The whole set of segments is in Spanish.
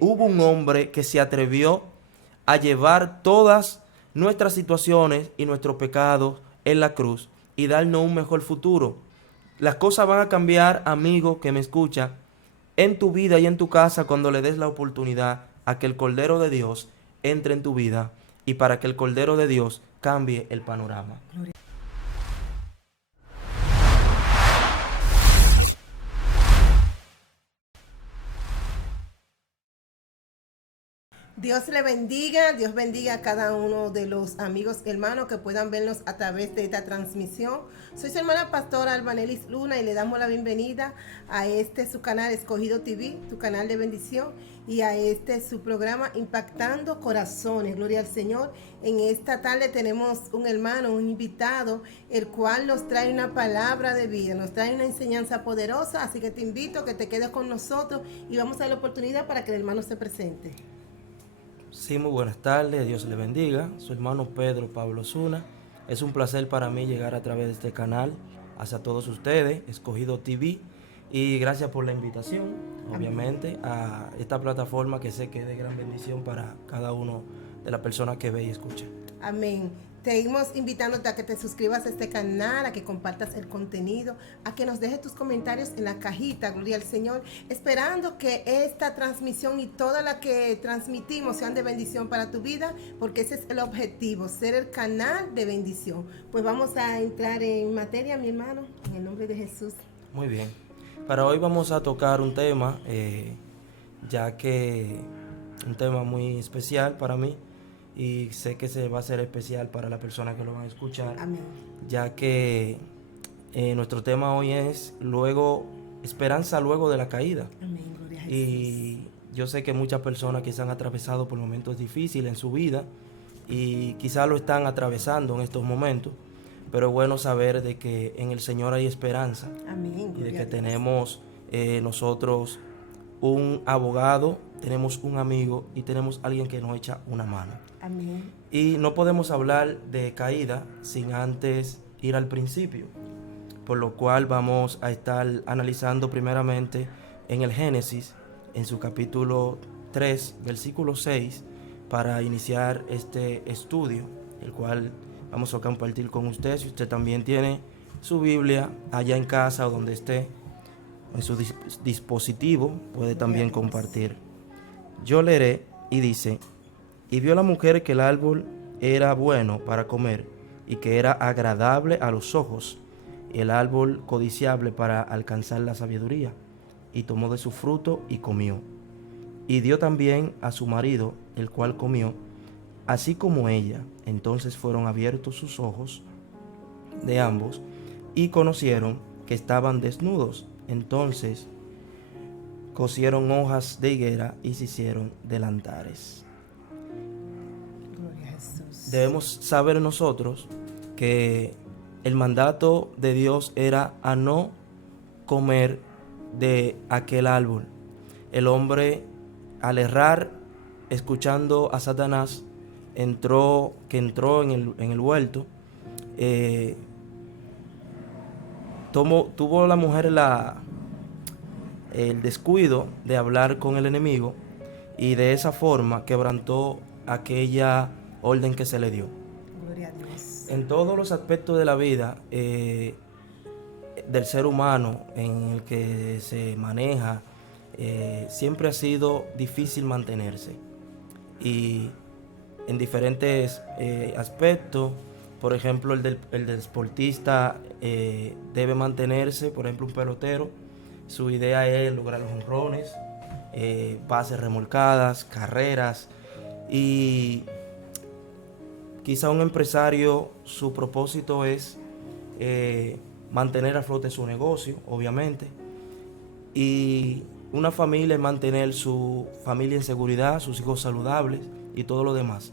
Hubo un hombre que se atrevió a llevar todas nuestras situaciones y nuestros pecados en la cruz y darnos un mejor futuro. Las cosas van a cambiar, amigo que me escucha, en tu vida y en tu casa cuando le des la oportunidad a que el Cordero de Dios entre en tu vida y para que el Cordero de Dios cambie el panorama. Dios bendiga a cada uno de los amigos hermanos que puedan vernos a través de esta transmisión. Soy su hermana pastora Albanelis Luna y le damos la bienvenida a su canal Escogido TV, tu canal de bendición, y a su programa Impactando Corazones. Gloria al Señor. En esta tarde tenemos un hermano, un invitado, el cual nos trae una palabra de vida, nos trae una enseñanza poderosa, así que te invito a que te quedes con nosotros y vamos a dar la oportunidad para que el hermano se presente. Sí, muy buenas tardes, Dios le bendiga. Su hermano Pedro Pablo Zuna. Es un placer para mí llegar a través de este canal hacia todos ustedes, Escogido TV. Y gracias por la invitación, obviamente, a esta plataforma que sé que es de gran bendición para cada uno de las personas que ve y escucha. Amén. Te seguimos invitándote a que te suscribas a este canal, a que compartas el contenido, a que nos dejes tus comentarios en la cajita, gloria al Señor, esperando que esta transmisión y toda la que transmitimos sean de bendición para tu vida, porque ese es el objetivo, ser el canal de bendición. Pues vamos a entrar en materia, mi hermano, en el nombre de Jesús. Muy bien. Para hoy vamos a tocar un tema, ya que un tema muy especial para mí, y sé que se va a hacer especial para las personas que lo van a escuchar. Amén. Ya que nuestro tema hoy es esperanza luego de la caída. Amén, gloria a Jesús. Y yo sé que muchas personas quizás han atravesado por momentos difíciles en su vida y quizás lo están atravesando en estos momentos, pero es bueno saber de que en el Señor hay esperanza. Amén, Y de gloria que a Dios. tenemos nosotros un abogado, tenemos un amigo y tenemos alguien que nos echa una mano. Amén. Y no podemos hablar de caída sin antes ir al principio, por lo cual vamos a estar analizando primeramente en el Génesis, en su capítulo 3, versículo 6, para iniciar este estudio, el cual vamos a compartir con usted. Si usted también tiene su Biblia allá en casa o donde esté, en su dispositivo, puede también compartir. Yo leeré y dice: y vio la mujer que el árbol era bueno para comer y que era agradable a los ojos, y el árbol codiciable para alcanzar la sabiduría, y tomó de su fruto y comió. Y dio también a su marido, el cual comió, así como ella. Entonces fueron abiertos sus ojos de ambos, y conocieron que estaban desnudos. Entonces cosieron hojas de higuera y se hicieron delantares. Gloria a Jesús. Debemos saber nosotros que el mandato de Dios era a no comer de aquel árbol. El hombre, al errar, escuchando a Satanás, entró en el huerto, tuvo la mujer el descuido de hablar con el enemigo, y de esa forma quebrantó aquella orden que se le dio. Gloria a Dios. En todos los aspectos de la vida del ser humano en el que se maneja, siempre ha sido difícil mantenerse. Y en diferentes aspectos, por ejemplo, el del deportista debe mantenerse. Por ejemplo, un pelotero, su idea es lograr los jonrones, bases remolcadas, carreras. Y quizá un empresario, su propósito es mantener a flote su negocio, obviamente. Y una familia es mantener su familia en seguridad, sus hijos saludables y todo lo demás.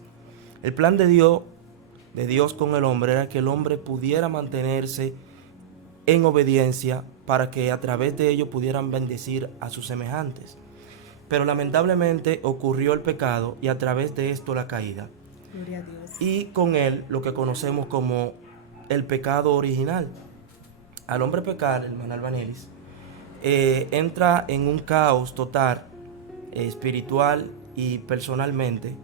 El plan de Dios con el hombre era que el hombre pudiera mantenerse en obediencia para que a través de ello pudieran bendecir a sus semejantes. Pero lamentablemente ocurrió el pecado y a través de esto la caída. Gloria a Dios. Y con él lo que conocemos como el pecado original. Al hombre pecar, hermana Albanelis, entra en un caos total espiritual y personalmente,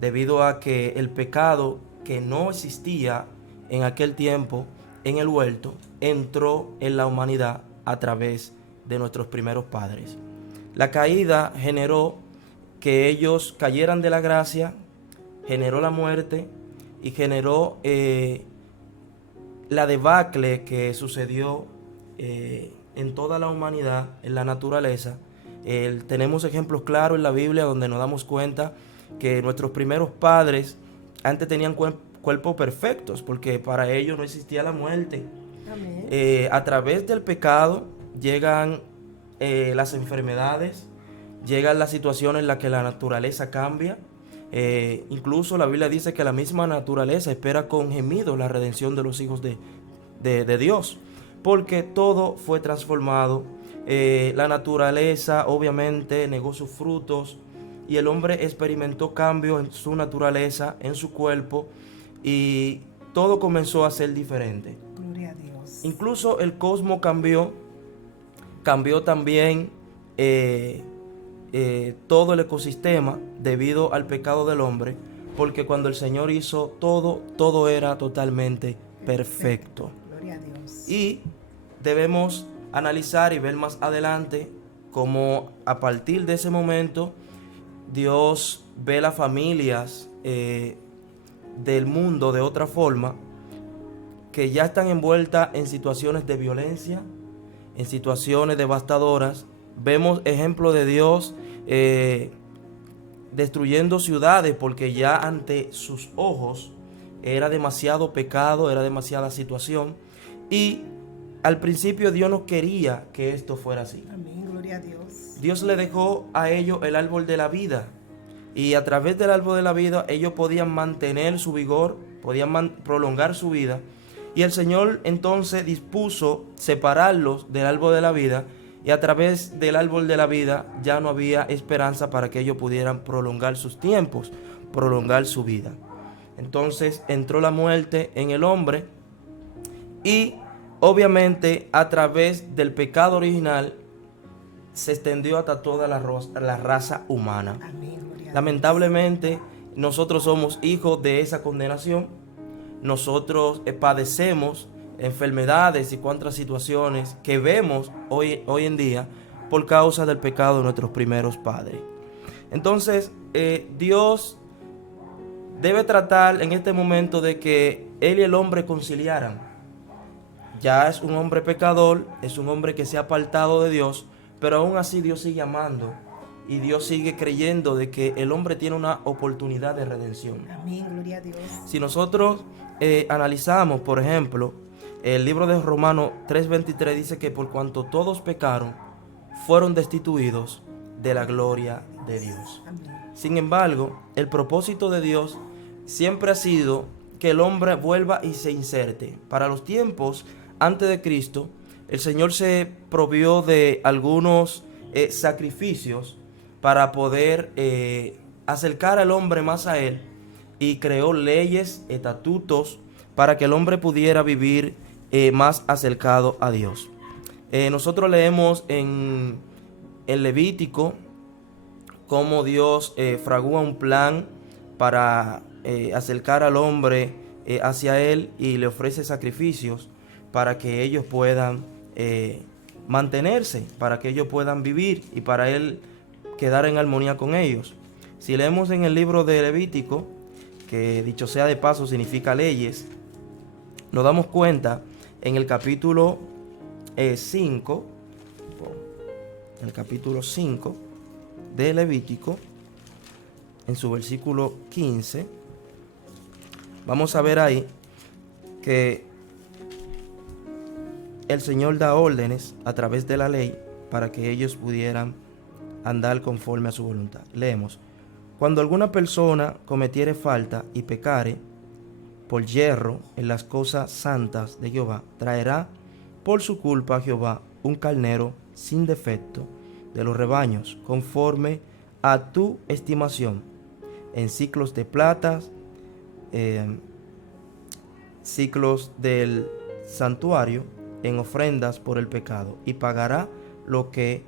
debido a que el pecado que no existía en aquel tiempo en el huerto entró en la humanidad a través de nuestros primeros padres. La caída generó que ellos cayeran de la gracia, generó la muerte y generó la debacle que sucedió en toda la humanidad, en la naturaleza. Tenemos ejemplos claros en la Biblia donde nos damos cuenta que nuestros primeros padres antes tenían cuerpos perfectos, porque para ellos no existía la muerte. A través del pecado llegan las enfermedades, llegan las situaciones en las que la naturaleza cambia. Incluso la Biblia dice que la misma naturaleza espera con gemidos la redención de los hijos de Dios, porque todo fue transformado. La naturaleza obviamente negó sus frutos y el hombre experimentó cambios en su naturaleza, en su cuerpo, y todo comenzó a ser diferente. Gloria a Dios. Incluso el cosmos cambió también todo el ecosistema debido al pecado del hombre, porque cuando el Señor hizo todo era totalmente perfecto. Gloria a Dios. Y debemos analizar y ver más adelante cómo a partir de ese momento Dios ve las familias del mundo de otra forma, que ya están envueltas en situaciones de violencia, en situaciones devastadoras. Vemos ejemplos de Dios destruyendo ciudades porque ya ante sus ojos era demasiado pecado, era demasiada situación, y al principio Dios no quería que esto fuera así. Amén, gloria a Dios. Dios le dejó a ellos el árbol de la vida, y a través del árbol de la vida ellos podían mantener su vigor, podían prolongar su vida, y el Señor entonces dispuso separarlos del árbol de la vida, y a través del árbol de la vida ya no había esperanza para que ellos pudieran prolongar sus tiempos, prolongar su vida. Entonces entró la muerte en el hombre, y obviamente a través del pecado original se extendió hasta toda la raza humana. Amén, gloria a Lamentablemente nosotros somos hijos de esa condenación. Nosotros padecemos enfermedades y cuantas situaciones que vemos hoy en día por causa del pecado de nuestros primeros padres. Entonces Dios debe tratar en este momento de que Él y el hombre conciliaran. Ya es un hombre pecador, es un hombre que se ha apartado de Dios, pero aún así Dios sigue amando y Dios sigue creyendo de que el hombre tiene una oportunidad de redención. Amén, gloria a Dios. Si nosotros analizamos, por ejemplo, el libro de Romanos 3:23 dice que por cuanto todos pecaron, fueron destituidos de la gloria de Dios. Amén. Sin embargo, el propósito de Dios siempre ha sido que el hombre vuelva y se inserte. Para los tiempos antes de Cristo, el Señor se provió de algunos sacrificios para poder acercar al hombre más a Él, y creó leyes, estatutos, para que el hombre pudiera vivir más acercado a Dios. Nosotros leemos en Levítico cómo Dios fragúa un plan para acercar al hombre hacia Él, y le ofrece sacrificios para que ellos puedan mantenerse, para que ellos puedan vivir y para Él quedar en armonía con ellos. Si leemos en el libro de Levítico, que dicho sea de paso significa leyes, nos damos cuenta en el capítulo 5, el capítulo 5 de Levítico, en su versículo 15, vamos a ver ahí que el Señor da órdenes a través de la ley para que ellos pudieran andar conforme a su voluntad. Leemos: cuando alguna persona cometiere falta y pecare por yerro en las cosas santas de Jehová, traerá por su culpa a Jehová un carnero sin defecto de los rebaños, conforme a tu estimación, en ciclos de plata, ciclos del santuario, en ofrendas por el pecado, y pagará lo que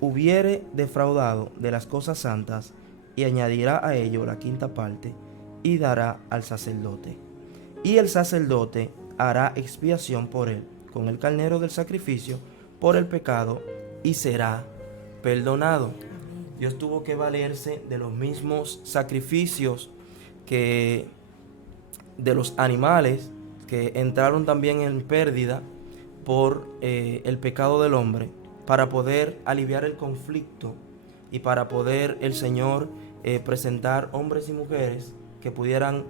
hubiere defraudado de las cosas santas, y añadirá a ello la quinta parte, y dará al sacerdote. Y el sacerdote hará expiación por él, con el carnero del sacrificio, por el pecado, y será perdonado. Dios tuvo que valerse de los mismos sacrificios que de los animales que entraron también en pérdida por el pecado del hombre, para poder aliviar el conflicto y para poder el Señor presentar hombres y mujeres que pudieran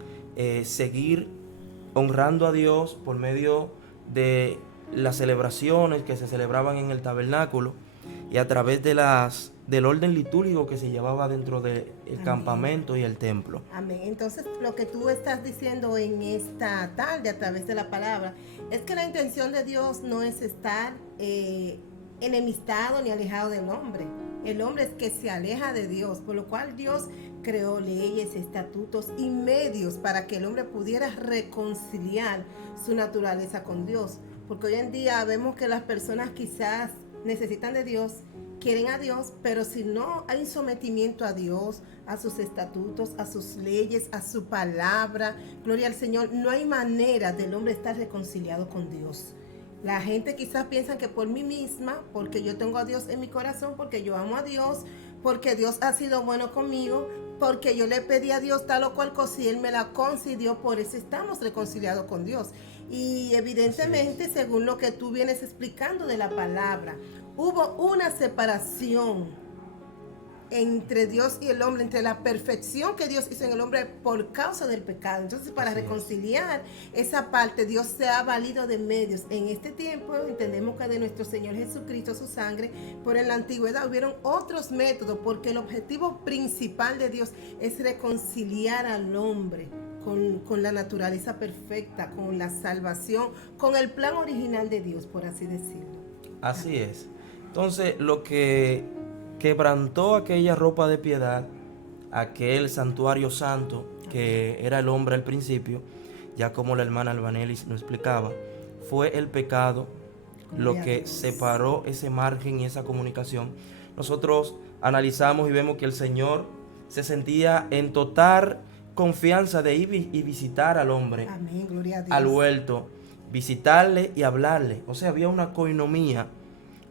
seguir honrando a Dios por medio de las celebraciones que se celebraban en el tabernáculo y a través de del orden litúrgico que se llevaba dentro del campamento y el templo. Amén. Entonces, lo que tú estás diciendo en esta tarde a través de la palabra es que la intención de Dios no es estar enemistado ni alejado del hombre. El hombre es que se aleja de Dios, por lo cual Dios creó leyes, estatutos y medios para que el hombre pudiera reconciliar su naturaleza con Dios. Porque hoy en día vemos que las personas quizás necesitan de Dios, quieren a Dios, pero si no hay sometimiento a Dios, a sus estatutos, a sus leyes, a su palabra, gloria al Señor, no hay manera del hombre estar reconciliado con Dios. La gente quizás piensa que por mí misma, porque yo tengo a Dios en mi corazón, porque yo amo a Dios, porque Dios ha sido bueno conmigo, porque yo le pedí a Dios tal o cual cosa y Él me la concedió, por eso estamos reconciliados con Dios. Y evidentemente, según lo que tú vienes explicando de la palabra, hubo una separación entre Dios y el hombre, entre la perfección que Dios hizo en el hombre por causa del pecado. Entonces, para reconciliar esa parte, Dios se ha valido de medios. En este tiempo entendemos que de nuestro Señor Jesucristo, su sangre, por en la antigüedad hubieron otros métodos, porque el objetivo principal de Dios es reconciliar al hombre con la naturaleza perfecta, con la salvación, con el plan original de Dios, por así decirlo. Así es. Entonces, lo que quebrantó aquella ropa de piedad, aquel santuario santo que era el hombre al principio, ya como la hermana Albanelis nos explicaba, fue el pecado lo que separó ese margen y esa comunicación. Nosotros analizamos y vemos que el Señor se sentía en total confianza de ir y visitar al hombre. Amén, gloria a Dios. Al huerto, visitarle y hablarle. O sea, había una coinonía,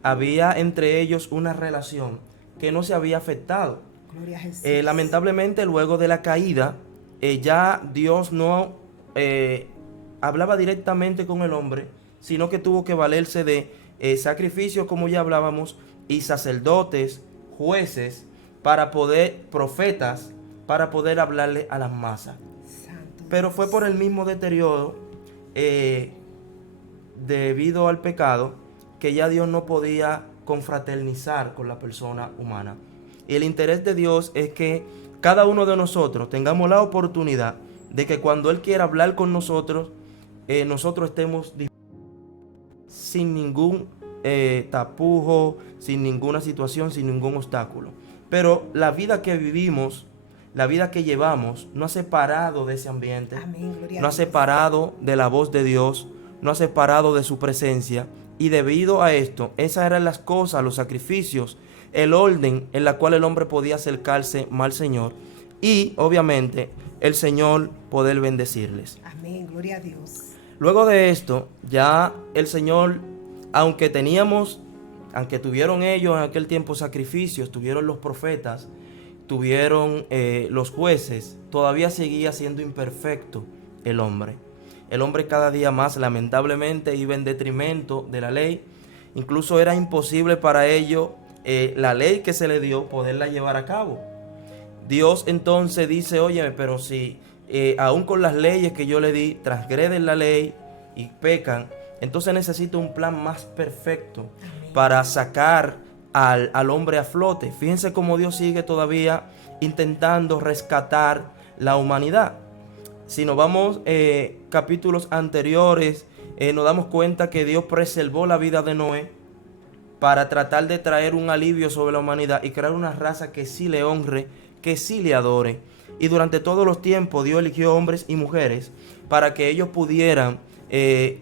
había entre ellos una relación que no se había afectado. Gloria a Jesús. Lamentablemente, luego de la caída, ya Dios no hablaba directamente con el hombre, sino que tuvo que valerse de sacrificios, como ya hablábamos, y sacerdotes, jueces, profetas, para poder hablarle a las masas. Santo Pero Dios. fue por el mismo deterioro, debido al pecado, que ya Dios no podía confraternizar con la persona humana. Y el interés de Dios es que cada uno de nosotros tengamos la oportunidad de que cuando Él quiera hablar con nosotros, nosotros estemos sin ningún tapujo, sin ninguna situación, sin ningún obstáculo. Pero la vida que vivimos, la vida que llevamos, no ha separado de ese ambiente. Amén, gloria a No ha Dios. separado de la voz de Dios, no ha separado de su presencia. Y debido a esto, esas eran las cosas, los sacrificios, el orden en la cual el hombre podía acercarse más al Señor. Y obviamente el Señor poder bendecirles. Amén, gloria a Dios. Luego de esto, ya el Señor, aunque tuvieron ellos en aquel tiempo sacrificios, tuvieron los profetas, tuvieron los jueces, todavía seguía siendo imperfecto el hombre. El hombre cada día más, lamentablemente, iba en detrimento de la ley. Incluso era imposible para ellos la ley que se le dio poderla llevar a cabo. Dios entonces dice, óyeme, pero si aún con las leyes que yo le di, transgreden la ley y pecan, entonces necesito un plan más perfecto para sacar al hombre a flote. Fíjense cómo Dios sigue todavía intentando rescatar la humanidad. Si nos vamos capítulos anteriores, nos damos cuenta que Dios preservó la vida de Noé para tratar de traer un alivio sobre la humanidad y crear una raza que sí le honre, que sí le adore. Y durante todos los tiempos Dios eligió hombres y mujeres para que ellos pudieran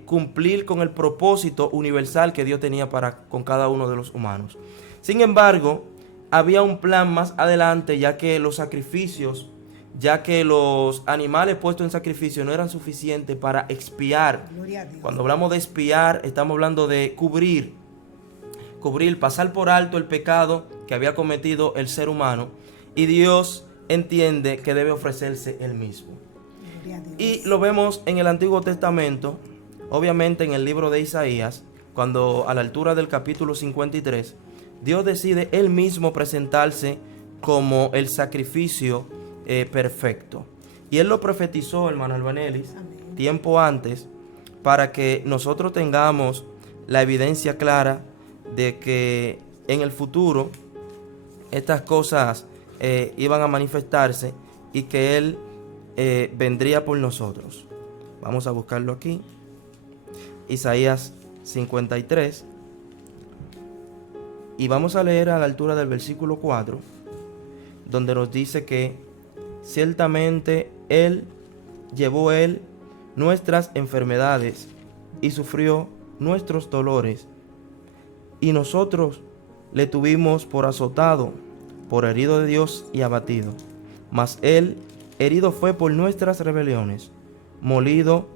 cumplir con el propósito universal que Dios tenía con cada uno de los humanos. Sin embargo, había un plan más adelante, ya que los sacrificios, ya que los animales puestos en sacrificio no eran suficientes para expiar. Gloria a Dios. Cuando hablamos de expiar, estamos hablando de cubrir, pasar por alto el pecado que había cometido el ser humano, y Dios entiende que debe ofrecerse él mismo. Gloria a Dios. Y lo vemos en el Antiguo Testamento, obviamente en el libro de Isaías, cuando a la altura del capítulo 53, Dios decide él mismo presentarse como el sacrificio perfecto. Y él lo profetizó, hermano Albanelis, Amén. tiempo antes, para que nosotros tengamos la evidencia clara de que en el futuro estas cosas iban a manifestarse y que él vendría por nosotros. Vamos a buscarlo aquí. Isaías 53. Y vamos a leer a la altura del versículo 4, donde nos dice que ciertamente llevó él nuestras enfermedades y sufrió nuestros dolores, y nosotros le tuvimos por azotado, por herido de Dios y abatido. Mas él herido fue por nuestras rebeliones, molido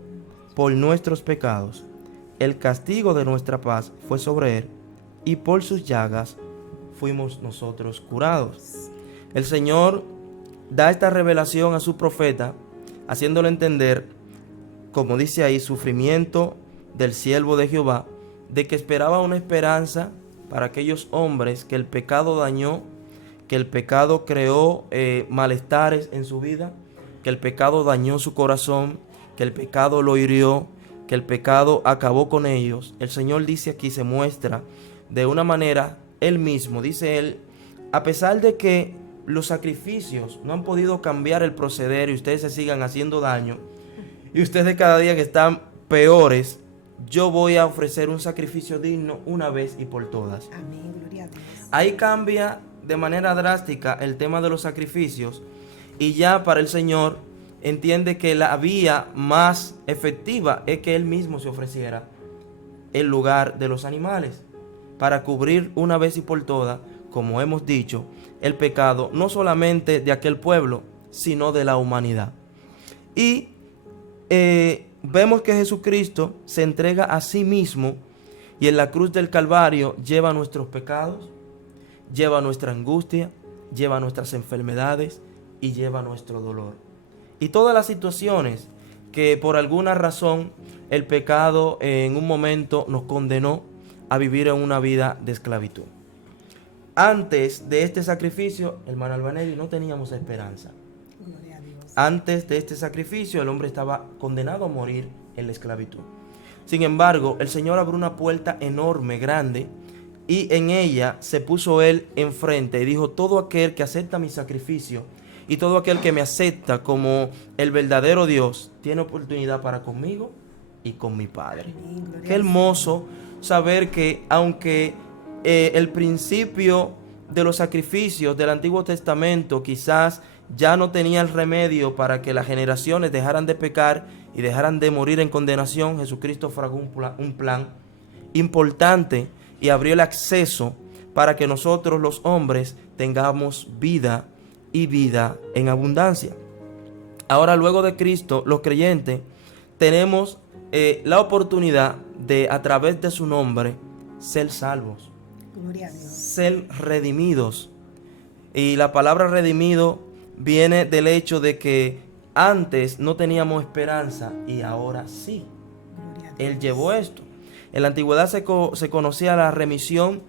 por nuestros pecados. El castigo de nuestra paz fue sobre él, y por sus llagas fuimos nosotros curados. El Señor da esta revelación a su profeta, haciéndole entender, como dice ahí, sufrimiento del siervo de Jehová, de que esperaba una esperanza para aquellos hombres que el pecado dañó, que el pecado creó malestares en su vida, que el pecado dañó su corazón, que el pecado lo hirió, que el pecado acabó con ellos. El Señor dice aquí, se muestra de una manera, él mismo, dice él, a pesar de que los sacrificios no han podido cambiar el proceder y ustedes se sigan haciendo daño, y ustedes cada día que están peores, yo voy a ofrecer un sacrificio digno una vez y por todas. Amén, gloria a Dios. Ahí cambia de manera drástica el tema de los sacrificios, y ya para el Señor entiende que la vía más efectiva es que él mismo se ofreciera en lugar de los animales, para cubrir una vez y por todas, como hemos dicho, el pecado no solamente de aquel pueblo, sino de la humanidad. Y vemos que Jesucristo se entrega a sí mismo y en la cruz del Calvario lleva nuestros pecados, lleva nuestra angustia, lleva nuestras enfermedades y lleva nuestro dolor. Y todas las situaciones que por alguna razón el pecado en un momento nos condenó a vivir en una vida de esclavitud. Antes de este sacrificio, hermano Albanelli, no teníamos esperanza. Gloria a Dios. Antes de este sacrificio, el hombre estaba condenado a morir en la esclavitud. Sin embargo, el Señor abrió una puerta enorme, grande, y en ella se puso él enfrente y dijo: todo aquel que acepta mi sacrificio y todo aquel que me acepta como el verdadero Dios tiene oportunidad para conmigo y con mi Padre. Amén, gloria Qué al hermoso saber que aunque el principio de los sacrificios del Antiguo Testamento quizás ya no tenía el remedio para que las generaciones dejaran de pecar y dejaran de morir en condenación, Jesucristo fragó un plan importante y abrió el acceso para que nosotros los hombres tengamos vida y vida en abundancia. Ahora, luego de Cristo, los creyentes tenemos la oportunidad de, a través de su nombre, ser salvos. Gloria a Dios. Ser redimidos. Y la palabra redimido viene del hecho de que antes no teníamos esperanza y ahora sí. Gloria a Dios. Él llevó esto. En la antigüedad se conocía la remisión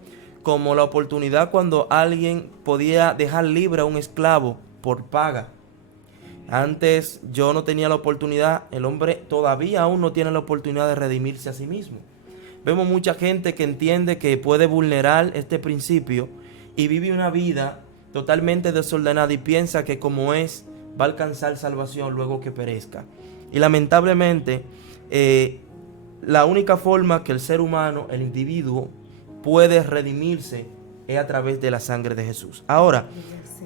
como la oportunidad cuando alguien podía dejar libre a un esclavo por paga. Antes yo no tenía la oportunidad, el hombre todavía aún no tiene la oportunidad de redimirse a sí mismo. Vemos mucha gente que entiende que puede vulnerar este principio y vive una vida totalmente desordenada y piensa que como es, va a alcanzar salvación luego que perezca. Y lamentablemente, la única forma que el ser humano, el individuo, puede redimirse es a través de la sangre de Jesús. Ahora,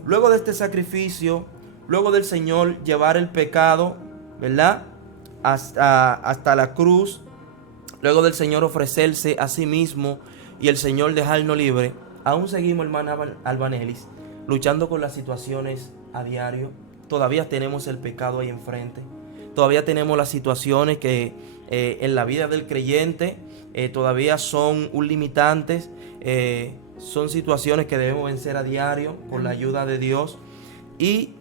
luego de este sacrificio, luego del Señor llevar el pecado, ¿verdad?, hasta la cruz, luego del Señor ofrecerse a sí mismo y el Señor dejarnos libre, aún seguimos, hermana Albanelis, luchando con las situaciones a diario. Todavía tenemos el pecado ahí enfrente. Todavía tenemos las situaciones que en la vida del creyente todavía son un limitantes. Son situaciones que debemos vencer a diario con la ayuda de Dios. Y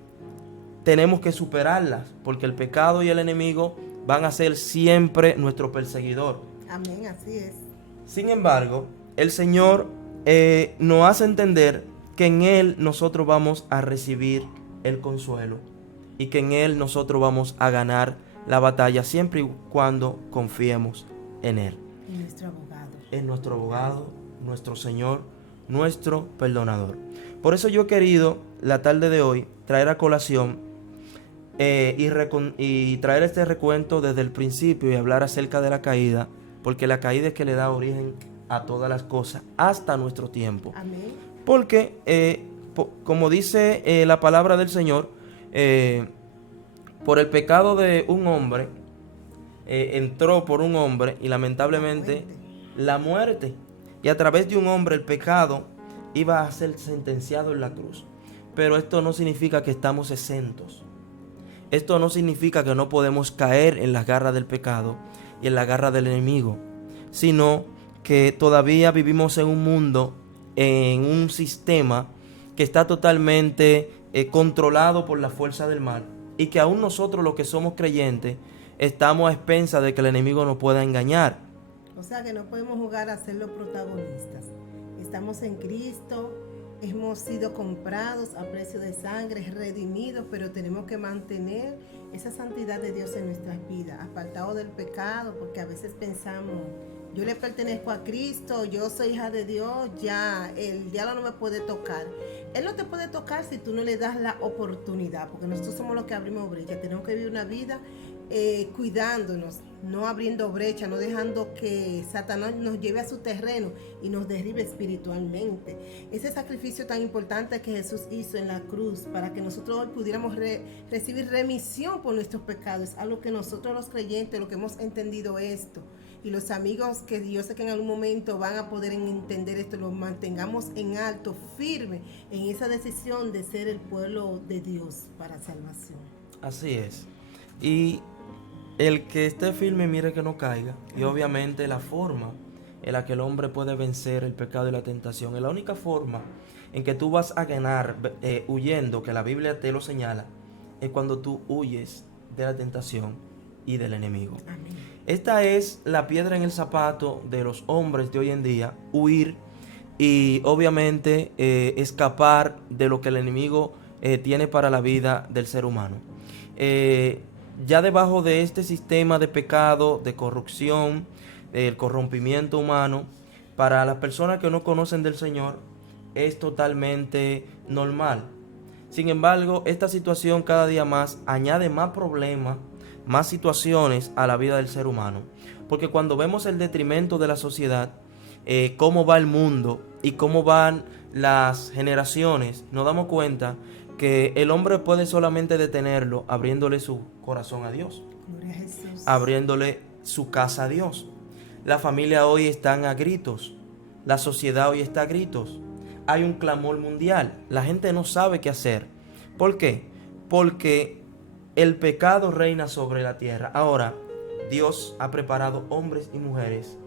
tenemos que superarlas, porque el pecado y el enemigo van a ser siempre nuestro perseguidor. Amén, así es. Sin embargo, el Señor nos hace entender que en Él nosotros vamos a recibir el consuelo y que en Él nosotros vamos a ganar la batalla siempre y cuando confiemos en Él. Y nuestro abogado. Es nuestro abogado, nuestro Señor, nuestro perdonador. Por eso yo he querido la tarde de hoy traer a colación y traer este recuento desde el principio y hablar acerca de la caída, porque la caída es que le da origen a todas las cosas hasta nuestro tiempo. Amén. Porque como dice la palabra del Señor, por el pecado de un hombre entró por un hombre y lamentablemente la muerte, y a través de un hombre el pecado iba a ser sentenciado en la cruz. Pero esto no significa que estamos exentos. Esto no significa que no podemos caer en las garras del pecado y en la garra del enemigo, sino que todavía vivimos en un mundo, en un sistema que está totalmente controlado por la fuerza del mal, y que aún nosotros los que somos creyentes estamos a expensas de que el enemigo nos pueda engañar. O sea que no podemos jugar a ser los protagonistas. Estamos en Cristo, hemos sido comprados a precio de sangre, redimidos, pero tenemos que mantener esa santidad de Dios en nuestras vidas, apartados del pecado, porque a veces pensamos, yo le pertenezco a Cristo, yo soy hija de Dios, ya el diablo no me puede tocar. Él no te puede tocar si tú no le das la oportunidad, porque nosotros somos los que abrimos brecha. Tenemos que vivir una vida cuidándonos, no abriendo brecha, no dejando que Satanás nos lleve a su terreno y nos derribe espiritualmente. Ese sacrificio tan importante que Jesús hizo en la cruz para que nosotros hoy pudiéramos recibir remisión por nuestros pecados, algo que nosotros los creyentes, lo que hemos entendido esto, y los amigos que yo sé que en algún momento van a poder entender esto, los mantengamos en alto, firme en esa decisión de ser el pueblo de Dios para salvación. Así es. Y el que esté firme, mire que no caiga. Y obviamente la forma en la que el hombre puede vencer el pecado y la tentación, es la única forma en que tú vas a ganar huyendo, que la Biblia te lo señala, es cuando tú huyes de la tentación y del enemigo. Amén. Esta es la piedra en el zapato de los hombres de hoy en día, huir y obviamente escapar de lo que el enemigo tiene para la vida del ser humano. Ya debajo de este sistema de pecado, de corrupción, del corrompimiento humano, para las personas que no conocen del Señor, es totalmente normal. Sin embargo, esta situación cada día más añade más problemas, más situaciones a la vida del ser humano. Porque cuando vemos el detrimento de la sociedad, cómo va el mundo y cómo van las generaciones, nos damos cuenta que el hombre puede solamente detenerlo abriéndole su corazón a Dios, Gloria a Jesús. abriéndole su casa a Dios. La familia hoy están a gritos, la sociedad hoy está a gritos. Hay un clamor mundial, la gente no sabe qué hacer. ¿Por qué? Porque el pecado reina sobre la tierra. Ahora, Dios ha preparado hombres y mujeres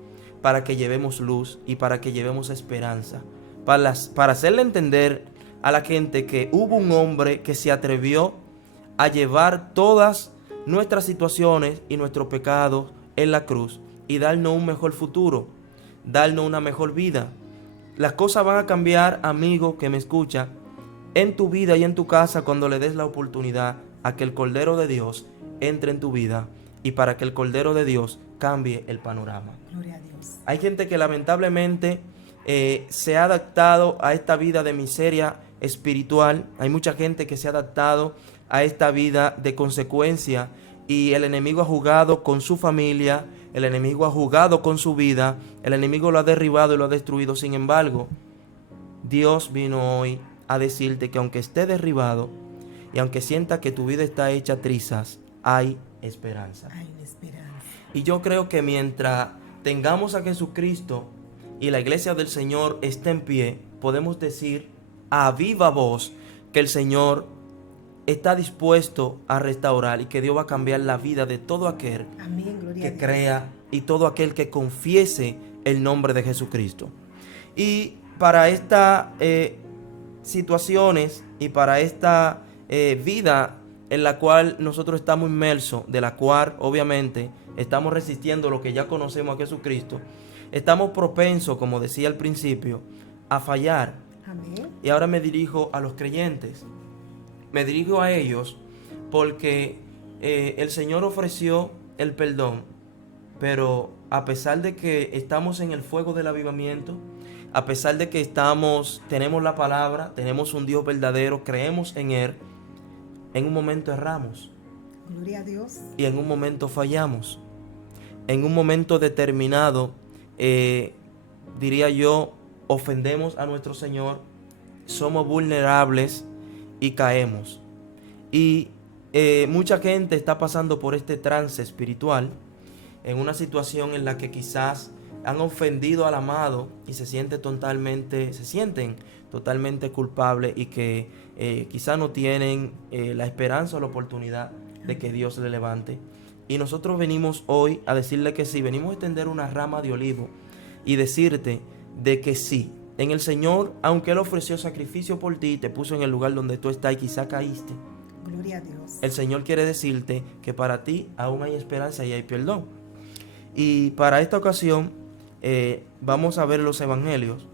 para que llevemos luz y para que llevemos esperanza, para hacerle entender a la gente que hubo un hombre que se atrevió a llevar todas nuestras situaciones y nuestros pecados en la cruz y darnos un mejor futuro, darnos una mejor vida. Las cosas van a cambiar, amigo que me escucha, en tu vida y en tu casa cuando le des la oportunidad a que el Cordero de Dios entre en tu vida y para que el Cordero de Dios cambie el panorama. Gloria a Dios. Hay gente que lamentablemente se ha adaptado a esta vida de miseria espiritual. Hay mucha gente que se ha adaptado a esta vida de consecuencia y el enemigo ha jugado con su familia, el enemigo ha jugado con su vida, el enemigo lo ha derribado y lo ha destruido. Sin embargo, Dios vino hoy a decirte que aunque esté derribado y aunque sienta que tu vida está hecha trizas, hay esperanza. Hay una esperanza. Y yo creo que mientras tengamos a Jesucristo y la iglesia del Señor esté en pie, podemos decir a viva voz que el Señor está dispuesto a restaurar y que Dios va a cambiar la vida de todo aquel Amén, gloria a que Dios. crea y todo aquel que confiese el nombre de Jesucristo. Y para estas situaciones y para esta vida en la cual nosotros estamos inmersos, de la cual obviamente estamos resistiendo lo que ya conocemos a Jesucristo, estamos propensos, como decía al principio, a fallar. Amén. Y ahora me dirijo a los creyentes. Me dirijo a ellos porque el Señor ofreció el perdón, pero a pesar de que estamos en el fuego del avivamiento, a pesar de que tenemos la palabra, tenemos un Dios verdadero, creemos en Él, en un momento erramos. Gloria a Dios. Y en un momento fallamos. En un momento determinado, diría yo, ofendemos a nuestro Señor, somos vulnerables y caemos. Y mucha gente está pasando por este trance espiritual, en una situación en la que quizás han ofendido al amado y se sienten totalmente culpables y que quizás no tienen la esperanza o la oportunidad de que Dios le levante. Y nosotros venimos hoy a decirle que sí, venimos a extender una rama de olivo y decirte de que sí, en el Señor, aunque Él ofreció sacrificio por ti y te puso en el lugar donde tú estás y quizá caíste, Gloria a Dios. el Señor quiere decirte que para ti aún hay esperanza y hay perdón. Y para esta ocasión vamos a ver los evangelios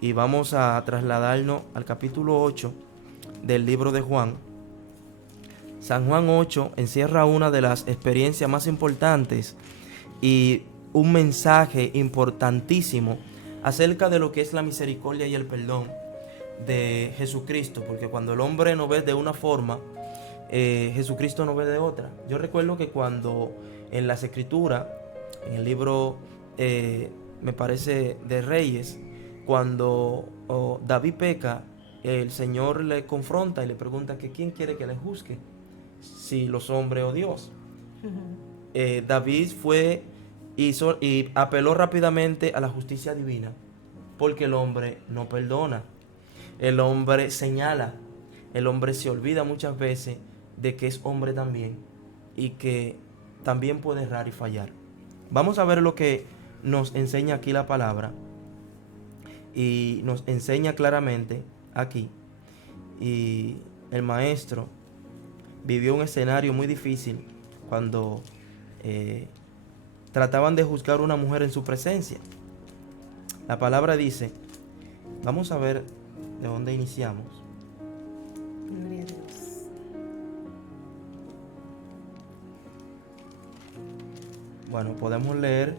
y vamos a trasladarnos al capítulo 8 del libro de Juan. San Juan 8 encierra una de las experiencias más importantes y un mensaje importantísimo acerca de lo que es la misericordia y el perdón de Jesucristo, porque cuando el hombre no ve de una forma, Jesucristo no ve de otra. Yo recuerdo que cuando en las Escrituras, en el libro, me parece, de Reyes, cuando David peca, el Señor le confronta y le pregunta que quién quiere que le juzgue, si los hombres o Dios. David fue y apeló rápidamente a la justicia divina, porque el hombre no perdona, el hombre señala, el hombre se olvida muchas veces de que es hombre también y que también puede errar y fallar. Vamos a ver lo que nos enseña aquí la palabra, y nos enseña claramente aquí. Y el maestro vivió un escenario muy difícil cuando trataban de juzgar a una mujer en su presencia. La palabra dice, vamos a ver de dónde iniciamos. Gloria a Dios. Bueno, podemos leer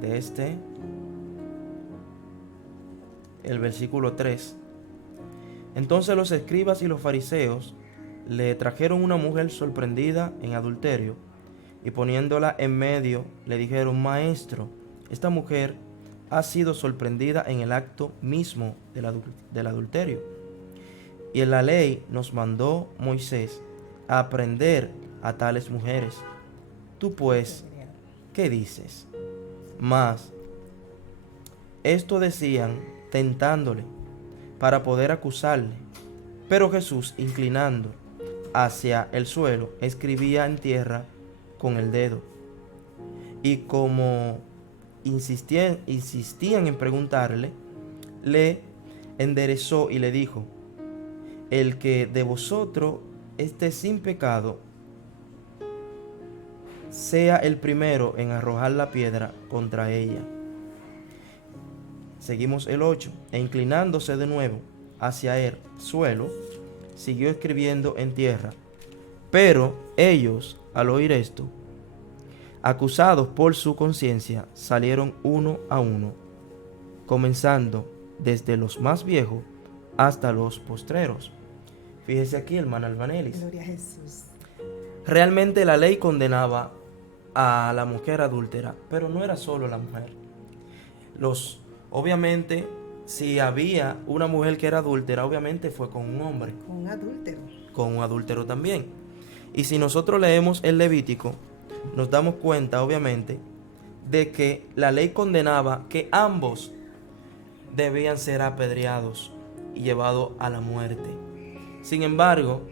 de el versículo 3. Entonces los escribas y los fariseos le trajeron una mujer sorprendida en adulterio, y poniéndola en medio le dijeron, Maestro, esta mujer ha sido sorprendida en el acto mismo del adulterio. Y en la ley nos mandó Moisés a aprender a tales mujeres. Tú pues, ¿qué dices? Mas esto decían tentándole para poder acusarle. Pero Jesús, inclinando hacia el suelo, escribía en tierra con el dedo. Y como insistían en preguntarle, le enderezó y le dijo, el que de vosotros esté sin pecado, sea el primero en arrojar la piedra contra ella. Seguimos el 8. E inclinándose de nuevo hacia el suelo, siguió escribiendo en tierra. Pero ellos, al oír esto, acusados por su conciencia, salieron uno a uno, comenzando desde los más viejos hasta los postreros. Fíjese aquí, hermana Albanelis. Gloria a Jesús. Realmente la ley condenaba a la mujer adúltera, pero no era solo la mujer. Obviamente, si había una mujer que era adúltera, obviamente fue con un hombre. Con un adúltero. Con un adúltero también. Y si nosotros leemos el Levítico, nos damos cuenta, obviamente, de que la ley condenaba que ambos debían ser apedreados y llevados a la muerte. Sin embargo,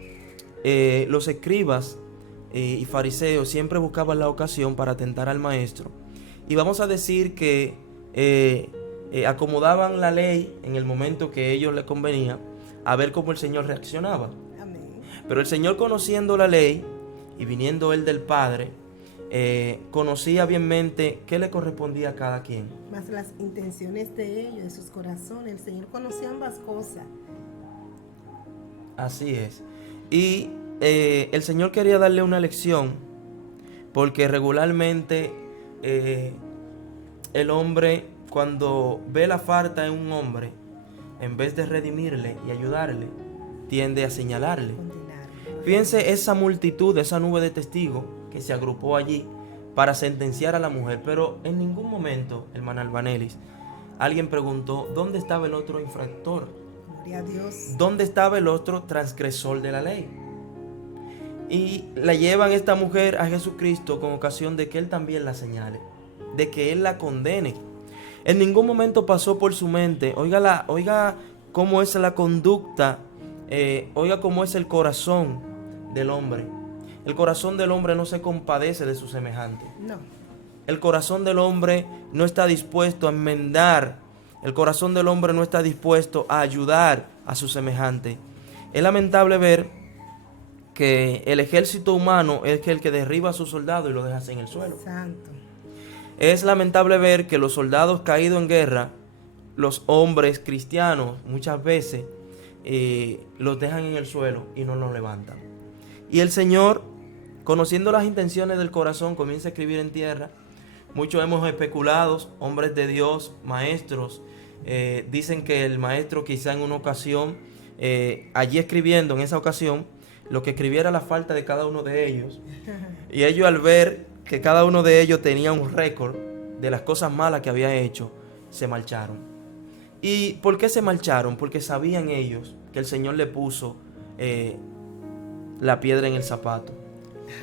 los escribas y fariseos siempre buscaban la ocasión para tentar al maestro. Y vamos a decir que acomodaban la ley en el momento que a ellos les convenía, a ver cómo el Señor reaccionaba. Amén. Pero el Señor, conociendo la ley y viniendo Él del Padre, conocía bienmente qué le correspondía a cada quien. Más las intenciones de ellos, de sus corazones. El Señor conocía ambas cosas. Así es. Y el Señor quería darle una lección, porque regularmente el hombre, cuando ve la falta en un hombre, en vez de redimirle y ayudarle, tiende a señalarle. Fíjense esa multitud, esa nube de testigos que se agrupó allí para sentenciar a la mujer, pero en ningún momento, hermana Albanelis, alguien preguntó dónde estaba el otro infractor. Gloria a Dios. ¿Dónde estaba el otro transgresor de la ley? Y la llevan esta mujer a Jesucristo con ocasión de que Él también la señale, de que Él la condene. En ningún momento pasó por su mente, oiga cómo es la conducta, oiga cómo es el corazón del hombre. El corazón del hombre no se compadece de su semejante. No. El corazón del hombre no está dispuesto a enmendar. El corazón del hombre no está dispuesto a ayudar a su semejante. Es lamentable ver que el ejército humano es el que derriba a su soldado y lo deja en el suelo. Santo. Es lamentable ver que los soldados caídos en guerra, los hombres cristianos, muchas veces los dejan en el suelo y no los levantan. Y el Señor, conociendo las intenciones del corazón, comienza a escribir en tierra. Muchos hemos especulado, hombres de Dios, maestros, dicen que el maestro quizá en una ocasión, allí escribiendo en esa ocasión, lo que escribiera la falta de cada uno de ellos. Y ellos, al ver que cada uno de ellos tenía un récord de las cosas malas que había hecho, se marcharon. ¿Y por qué se marcharon? Porque sabían ellos que el Señor le puso la piedra en el zapato.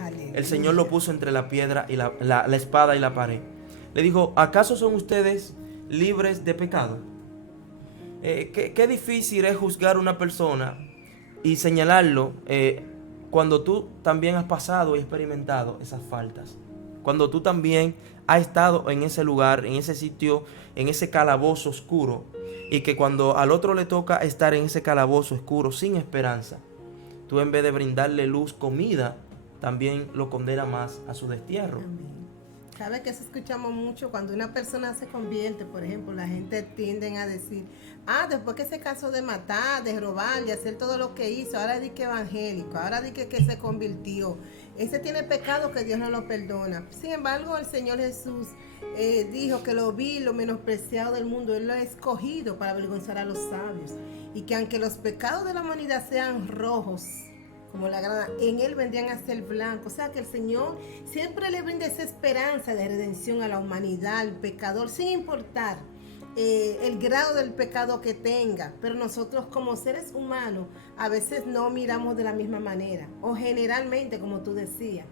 Aleluya. El Señor lo puso entre la piedra y la espada y la pared. Le dijo, ¿acaso son ustedes libres de pecado? Qué difícil es juzgar a una persona y señalarlo cuando tú también has pasado y experimentado esas faltas. Cuando tú también has estado en ese lugar, en ese sitio, en ese calabozo oscuro, y que cuando al otro le toca estar en ese calabozo oscuro sin esperanza, tú en vez de brindarle luz, comida, también lo condena más a su destierro. Amén. Sabe que eso escuchamos mucho cuando una persona se convierte, por ejemplo, la gente tiende a decir, después que se cansó de matar, de robar, de hacer todo lo que hizo, ahora di que evangélico, ahora di que se convirtió. Ese tiene pecado que Dios no lo perdona. Sin embargo, el Señor Jesús dijo que lo vil, lo menospreciado del mundo, Él lo ha escogido para avergonzar a los sabios. Y que aunque los pecados de la humanidad sean rojos, como la grana, en Él vendrían a ser blancos. O sea que el Señor siempre le brinda esa esperanza de redención a la humanidad, al pecador, sin importar el grado del pecado que tenga. Pero nosotros como seres humanos a veces no miramos de la misma manera, o generalmente, como tú decías,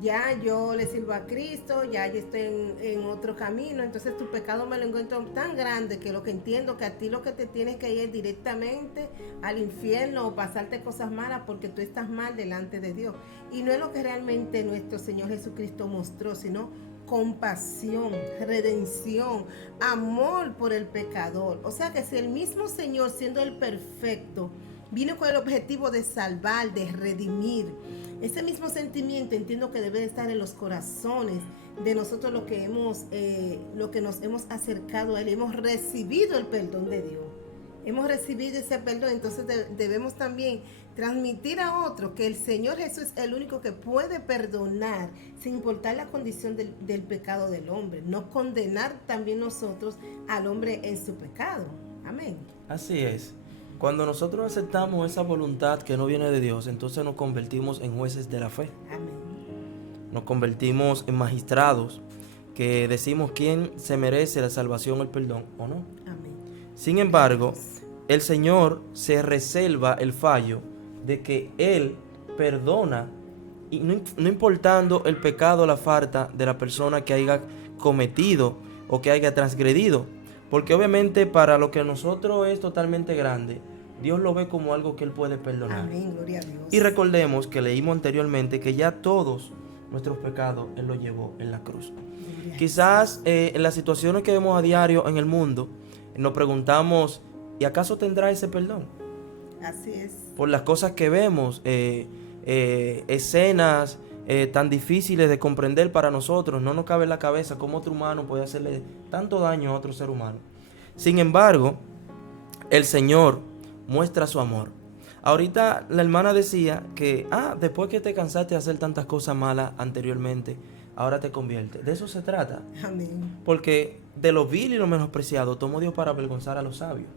ya yo le sirvo a Cristo, ya yo estoy en otro camino, entonces tu pecado me lo encuentro tan grande que lo que entiendo que a ti lo que te tienes que ir directamente al infierno o pasarte cosas malas porque tú estás mal delante de Dios. Y no es lo que realmente nuestro Señor Jesucristo mostró, sino compasión, redención, amor por el pecador. O sea que si el mismo Señor, siendo el perfecto, vino con el objetivo de salvar, de redimir, ese mismo sentimiento entiendo que debe estar en los corazones de nosotros lo que nos hemos acercado a Él, hemos recibido el perdón de Dios, hemos recibido ese perdón, entonces debemos también transmitir a otros que el Señor Jesús es el único que puede perdonar sin importar la condición del pecado del hombre, no condenar también nosotros al hombre en su pecado. Amén. Así es. Cuando nosotros aceptamos esa voluntad que no viene de Dios, entonces nos convertimos en jueces de la fe. Amén. Nos convertimos en magistrados que decimos quién se merece la salvación o el perdón o no. Amén. Sin embargo, el Señor se reserva el fallo de que Él perdona, y no importando el pecado o la falta de la persona que haya cometido o que haya transgredido, Porque obviamente para lo que nosotros es totalmente grande, Dios lo ve como algo que Él puede perdonar. Amén, gloria a Dios. Y recordemos que leímos anteriormente que ya todos nuestros pecados Él los llevó en la cruz. Quizás en las situaciones que vemos a diario en el mundo, nos preguntamos, ¿y acaso tendrá ese perdón? Así es. Por las cosas que vemos, escenas tan difíciles de comprender para nosotros, no nos cabe en la cabeza cómo otro humano puede hacerle tanto daño a otro ser humano. Sin embargo, el Señor muestra su amor. Ahorita la hermana decía que, después que te cansaste de hacer tantas cosas malas anteriormente, ahora te conviertes. De eso se trata. Amén. Porque de lo vil y lo menospreciado tomó Dios para avergonzar a los sabios.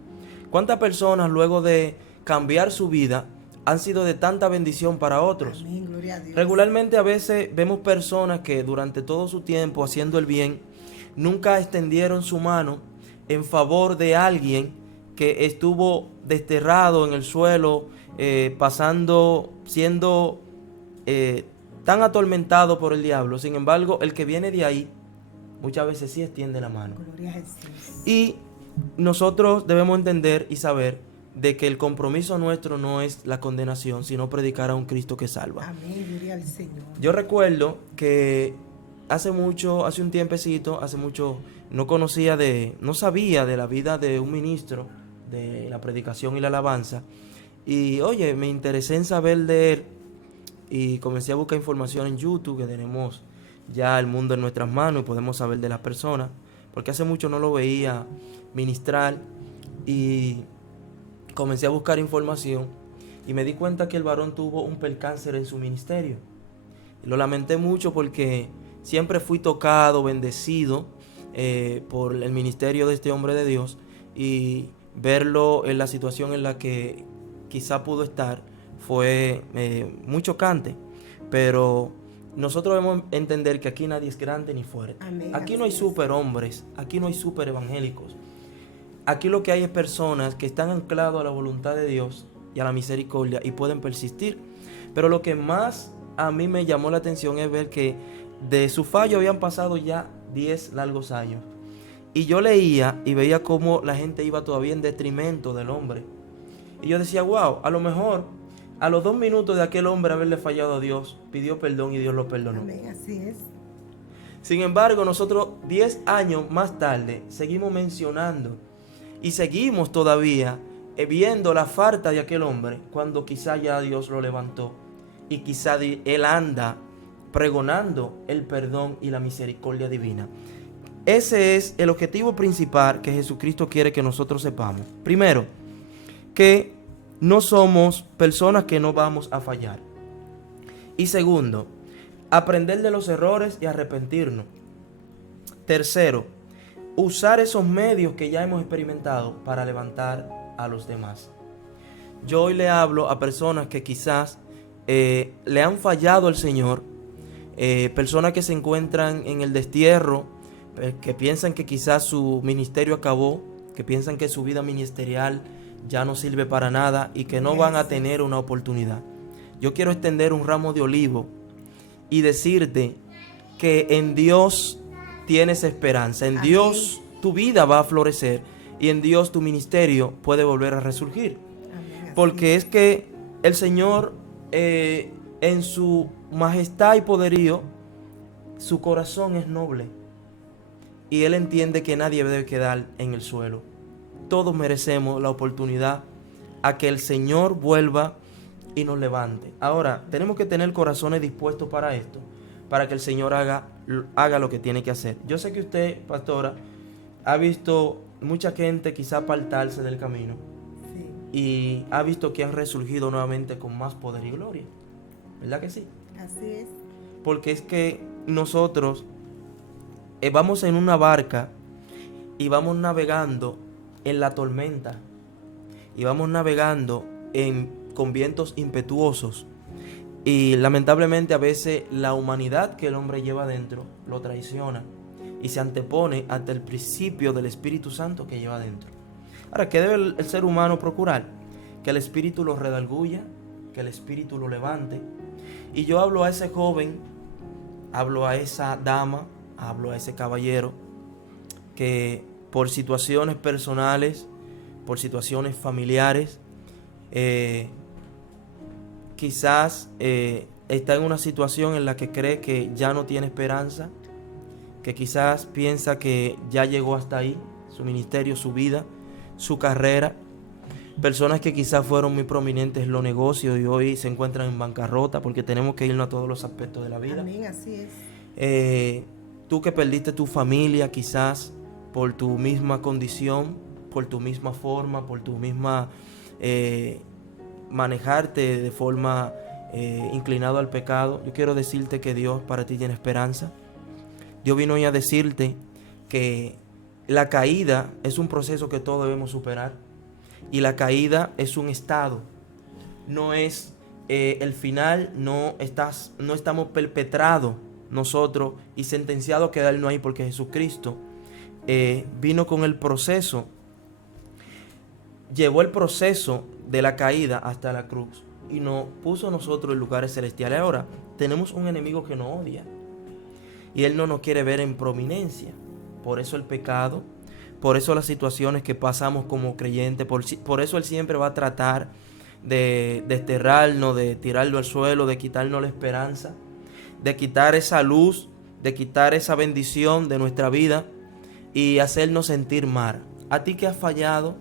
¿Cuántas personas luego de cambiar su vida han sido de tanta bendición para otros? Amén, gloria a Dios. Regularmente a veces vemos personas que durante todo su tiempo haciendo el bien, nunca extendieron su mano en favor de alguien que estuvo desterrado en el suelo, siendo tan atormentado por el diablo. Sin embargo, el que viene de ahí, muchas veces sí extiende la mano. Gloria a Jesús. Y nosotros debemos entender y saber de que el compromiso nuestro no es la condenación, sino predicar a un Cristo que salva. Amén, gloria al Señor. Yo recuerdo que hace un tiempecito, no sabía de la vida de un ministro de la predicación y la alabanza. Y oye, me interesé en saber de él y comencé a buscar información en YouTube, que tenemos ya el mundo en nuestras manos y podemos saber de las personas, porque hace mucho no lo veía ministrar, y comencé a buscar información y me di cuenta que el varón tuvo un percáncer en su ministerio. Y lo lamenté mucho porque siempre fui tocado, bendecido por el ministerio de este hombre de Dios, y verlo en la situación en la que quizá pudo estar fue muy chocante. Pero nosotros debemos entender que aquí nadie es grande ni fuerte. Amén, aquí no hay superhombres, aquí no hay super evangélicos. Aquí lo que hay es personas que están anclados a la voluntad de Dios y a la misericordia y pueden persistir. Pero lo que más a mí me llamó la atención es ver que de su fallo habían pasado ya 10 largos años. Y yo leía y veía cómo la gente iba todavía en detrimento del hombre. Y yo decía, wow, a lo mejor a los 2 minutos de aquel hombre haberle fallado a Dios, pidió perdón y Dios lo perdonó. Amén, así es. Sin embargo, nosotros 10 años más tarde seguimos mencionando y seguimos todavía viendo la falta de aquel hombre, cuando quizá ya Dios lo levantó y quizá él anda pregonando el perdón y la misericordia divina. Ese es el objetivo principal que Jesucristo quiere que nosotros sepamos. Primero, que no somos personas que no vamos a fallar. Y segundo, aprender de los errores y arrepentirnos. Tercero, usar esos medios que ya hemos experimentado para levantar a los demás. Yo hoy le hablo a personas que quizás le han fallado al Señor, personas que se encuentran en el destierro, que piensan que quizás su ministerio acabó, que piensan que su vida ministerial ya no sirve para nada y que no van a tener una oportunidad. Yo quiero extender un ramo de olivo y decirte que en Dios tienes esperanza, en Dios tu vida va a florecer y en Dios tu ministerio puede volver a resurgir. Porque es que el Señor en su majestad y poderío, su corazón es noble y Él entiende que nadie debe quedar en el suelo. Todos merecemos la oportunidad a que el Señor vuelva y nos levante. Ahora, tenemos que tener corazones dispuestos para esto, para que el Señor haga lo que tiene que hacer. Yo sé que usted, pastora, ha visto mucha gente quizá apartarse del camino, sí, y ha visto que han resurgido nuevamente con más poder y gloria. ¿Verdad que sí? Así es. Porque es que nosotros vamos en una barca y vamos navegando en la tormenta y vamos navegando con vientos impetuosos, y lamentablemente a veces la humanidad que el hombre lleva dentro lo traiciona y se antepone ante el principio del Espíritu Santo que lleva dentro. Ahora, ¿qué debe el ser humano procurar? Que el Espíritu lo redarguya, que el Espíritu lo levante. Y yo hablo a ese joven, hablo a esa dama, hablo a ese caballero que por situaciones personales, por situaciones familiares. Quizás está en una situación en la que cree que ya no tiene esperanza, que quizás piensa que ya llegó hasta ahí, su ministerio, su vida, su carrera. Personas que quizás fueron muy prominentes en los negocios y hoy se encuentran en bancarrota, porque tenemos que irnos a todos los aspectos de la vida. Amén, así es. Tú que perdiste tu familia quizás por tu misma condición, por tu misma forma, por tu misma manejarte de forma inclinado al pecado. Yo quiero decirte que Dios para ti tiene esperanza. Dios vino hoy a decirte que la caída es un proceso que todos debemos superar, y la caída es un estado, no es el final. No estamos perpetrados nosotros y sentenciados a quedarnos ahí, porque Jesucristo vino con el proceso, llevó el proceso de la caída hasta la cruz y nos puso nosotros en lugares celestiales. Ahora tenemos un enemigo que nos odia y él no nos quiere ver en prominencia. Por eso el pecado, por eso las situaciones que pasamos como creyentes, por eso él siempre va a tratar de desterrarnos, de tirarlo al suelo, de quitarnos la esperanza, de quitar esa luz, de quitar esa bendición de nuestra vida y hacernos sentir mal. A ti que has fallado,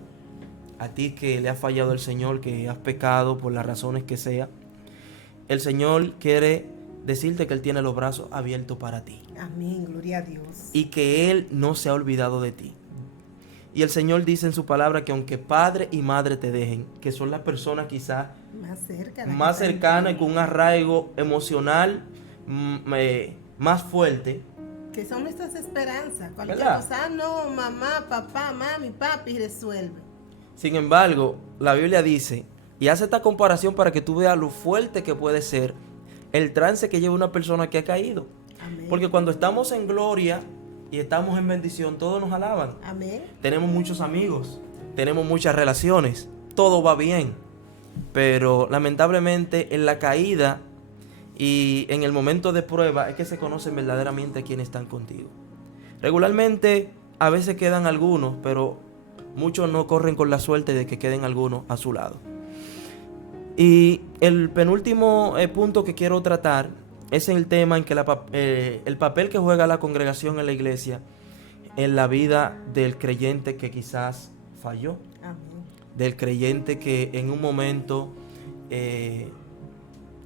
a ti que le ha fallado el Señor, que has pecado por las razones que sea, el Señor quiere decirte que Él tiene los brazos abiertos para ti. Amén, gloria a Dios. Y que Él no se ha olvidado de ti. Y el Señor dice en su palabra que aunque padre y madre te dejen, que son las personas quizás más cercanas y con un arraigo emocional más fuerte, que son nuestras esperanzas. Cualquier ¿verdad? cosa, no, mamá, papá, mami, papi, resuelve. Sin embargo, la Biblia dice, y hace esta comparación para que tú veas lo fuerte que puede ser el trance que lleva una persona que ha caído. Amén. Porque cuando estamos en gloria y estamos en bendición, todos nos alaban. Amén. Tenemos muchos amigos, tenemos muchas relaciones, todo va bien. Pero lamentablemente en la caída y en el momento de prueba es que se conocen verdaderamente quienes están contigo. Regularmente a veces quedan algunos, pero muchos no corren con la suerte de que queden algunos a su lado. Y el penúltimo punto que quiero tratar es el tema en que el papel que juega la congregación en la iglesia en la vida del creyente que quizás falló. Amén. Del creyente que en un momento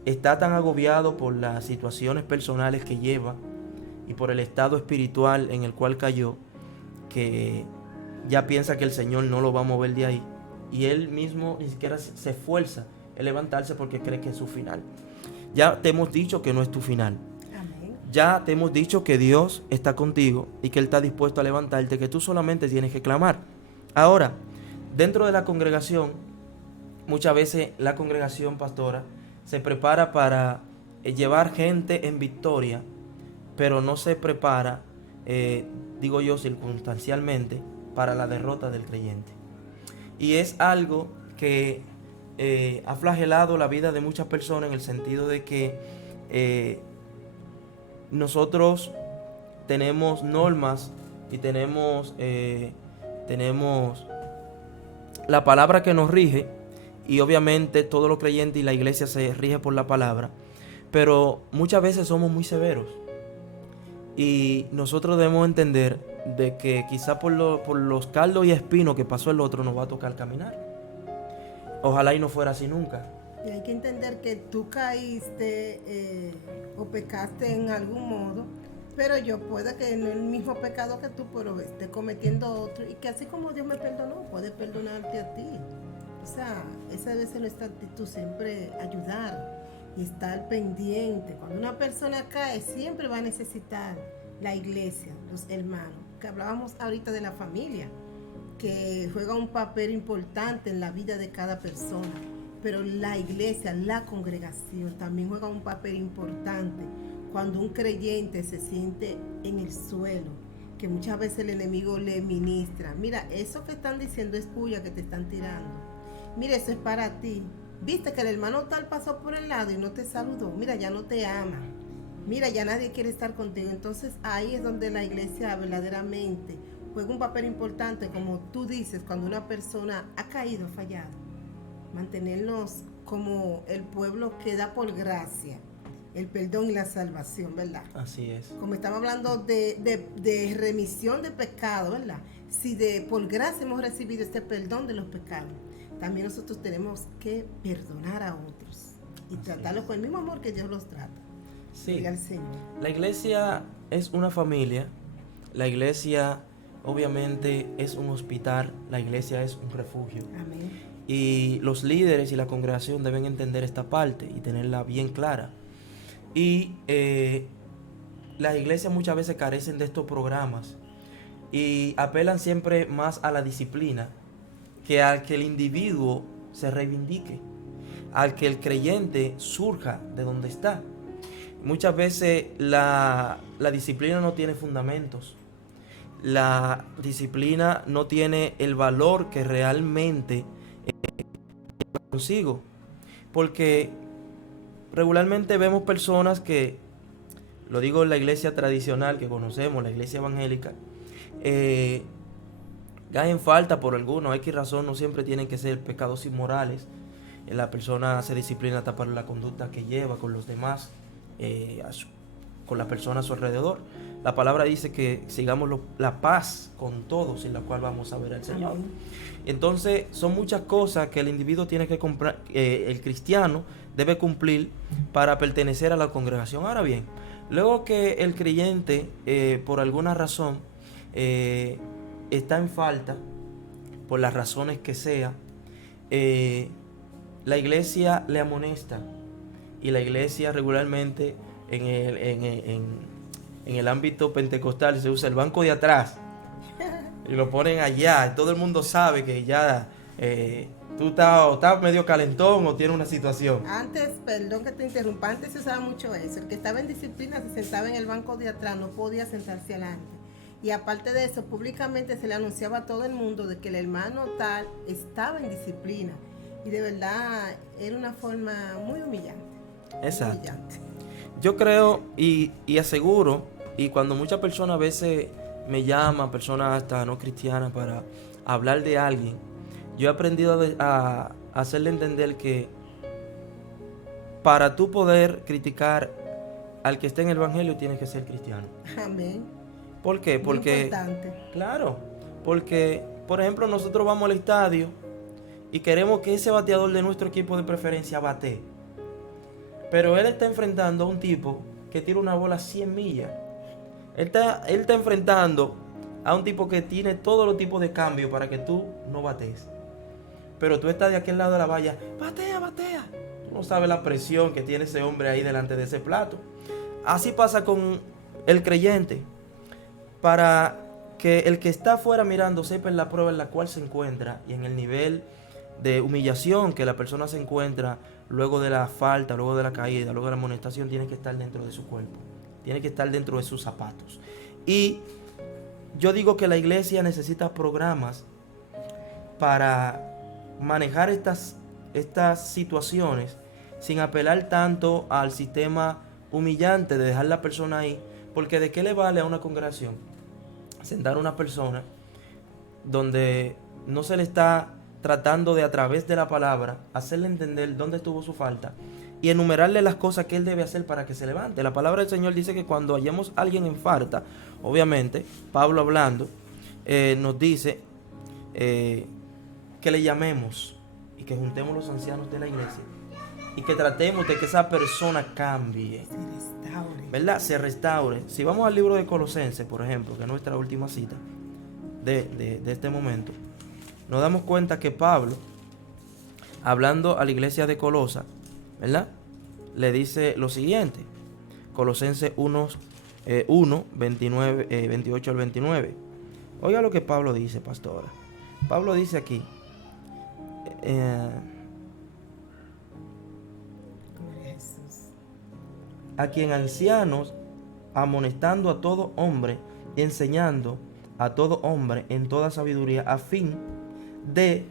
está tan agobiado por las situaciones personales que lleva y por el estado espiritual en el cual cayó, que ya piensa que el Señor no lo va a mover de ahí, y él mismo ni siquiera se esfuerza en levantarse porque cree que es su final. Ya te hemos dicho que no es tu final. Amén. Ya te hemos dicho que Dios está contigo y que Él está dispuesto a levantarte, que tú solamente tienes que clamar. Ahora, dentro de la congregación, muchas veces la congregación, pastora, se prepara para llevar gente en victoria, pero no se prepara, digo yo, circunstancialmente, para la derrota del creyente. Y es algo que ha flagelado la vida de muchas personas, en el sentido de que nosotros tenemos normas y tenemos la palabra que nos rige, y obviamente todos los creyentes y la iglesia se rige por la palabra, pero muchas veces somos muy severos y nosotros debemos entender de que quizá por los caldos y espinos que pasó el otro nos va a tocar caminar. Ojalá y no fuera así nunca. Y hay que entender que tú caíste o pecaste en algún modo, pero yo pueda que no es el mismo pecado que tú, pero esté cometiendo otro, y que así como Dios me perdonó, puede perdonarte a ti. O sea, esa debe ser nuestra actitud, siempre ayudar y estar pendiente. Cuando una persona cae, siempre va a necesitar la iglesia, los hermanos, que hablábamos ahorita de la familia, que juega un papel importante en la vida de cada persona, pero la iglesia, la congregación también juega un papel importante cuando un creyente se siente en el suelo, que muchas veces el enemigo le ministra: mira, eso que están diciendo es puya que te están tirando, mira, eso es para ti, viste que el hermano tal pasó por el lado y no te saludó, mira, ya no te ama, mira, ya nadie quiere estar contigo. Entonces ahí es donde la iglesia verdaderamente juega un papel importante, como tú dices, cuando una persona ha caído, ha fallado. Mantenernos como el pueblo que da por gracia el perdón y la salvación, ¿verdad? Así es. Como estamos hablando de remisión de pecado, ¿verdad? Si por gracia hemos recibido este perdón de los pecados, también nosotros tenemos que perdonar a otros y tratarlos con el mismo amor que Dios los trata. Sí. Al Señor. La iglesia es una familia, la iglesia obviamente es un hospital, la iglesia es un refugio. Amén. Y los líderes y la congregación deben entender esta parte y tenerla bien clara. Y las iglesias muchas veces carecen de estos programas y apelan siempre más a la disciplina que a que el individuo se reivindique, al que el creyente surja de donde está. Muchas veces la disciplina no tiene fundamentos, la disciplina no tiene el valor que realmente consigo, porque regularmente vemos personas que, lo digo en la iglesia tradicional que conocemos, la iglesia evangélica, caen falta por alguna X razón, no siempre tienen que ser pecados inmorales. La persona se disciplina hasta para la conducta que lleva con los demás, con las personas a su alrededor. La palabra dice que sigamos la paz con todos, en la cual vamos a ver al Señor. Amén. Entonces son muchas cosas que el individuo tiene que comprar, el cristiano debe cumplir para pertenecer a la congregación. Ahora bien, luego que el creyente por alguna razón está en falta, por las razones que sea, la iglesia le amonesta, y la iglesia regularmente en el ámbito pentecostal se usa el banco de atrás y lo ponen allá. Todo el mundo sabe que ya tú estás medio calentón o tienes una situación. Antes, perdón que te interrumpa, antes se usaba mucho eso. El que estaba en disciplina se sentaba en el banco de atrás, no podía sentarse adelante. Y aparte de eso, públicamente se le anunciaba a todo el mundo de que el hermano tal estaba en disciplina. Y de verdad era una forma muy humillante. Exacto. Muy humillante. Yo creo y aseguro, y cuando muchas personas a veces me llaman, personas hasta no cristianas, para hablar de alguien, yo he aprendido a hacerle entender que para tú poder criticar al que esté en el evangelio tienes que ser cristiano. Amén. ¿Por qué? Muy Porque, importante. claro, porque, por ejemplo, nosotros vamos al estadio y queremos que ese bateador de nuestro equipo de preferencia batee. Pero él está enfrentando a un tipo que tira una bola a 100 millas. Él está enfrentando a un tipo que tiene todos los tipos de cambios para que tú no batees. Pero tú estás de aquel lado de la valla, batea, batea. Tú no sabes la presión que tiene ese hombre ahí delante de ese plato. Así pasa con el creyente. Para que el que está afuera mirando sepa en la prueba en la cual se encuentra y en el nivel de humillación que la persona se encuentra luego de la falta, luego de la caída, luego de la amonestación, tiene que estar dentro de su cuerpo, tiene que estar dentro de sus zapatos. Y yo digo que la iglesia necesita programas para manejar estas situaciones sin apelar tanto al sistema humillante de dejar la persona ahí, porque ¿de qué le vale a una congregación sentar a una persona donde no se le está tratando de, a través de la palabra, hacerle entender dónde estuvo su falta y enumerarle las cosas que él debe hacer para que se levante? La palabra del Señor dice que cuando hallemos a alguien en falta, obviamente, Pablo hablando, nos dice que le llamemos y que juntemos los ancianos de la iglesia y que tratemos de que esa persona cambie, Se restaure. ¿verdad? Se restaure. Si vamos al libro de Colosenses, por ejemplo, que es nuestra última cita de este momento, nos damos cuenta que Pablo, hablando a la iglesia de Colosa, ¿verdad?, le dice lo siguiente. Colosenses 1, 28 al 29. Oiga lo que Pablo dice, pastora. Pablo dice aquí, a quien ancianos, amonestando a todo hombre y enseñando a todo hombre en toda sabiduría, a fin de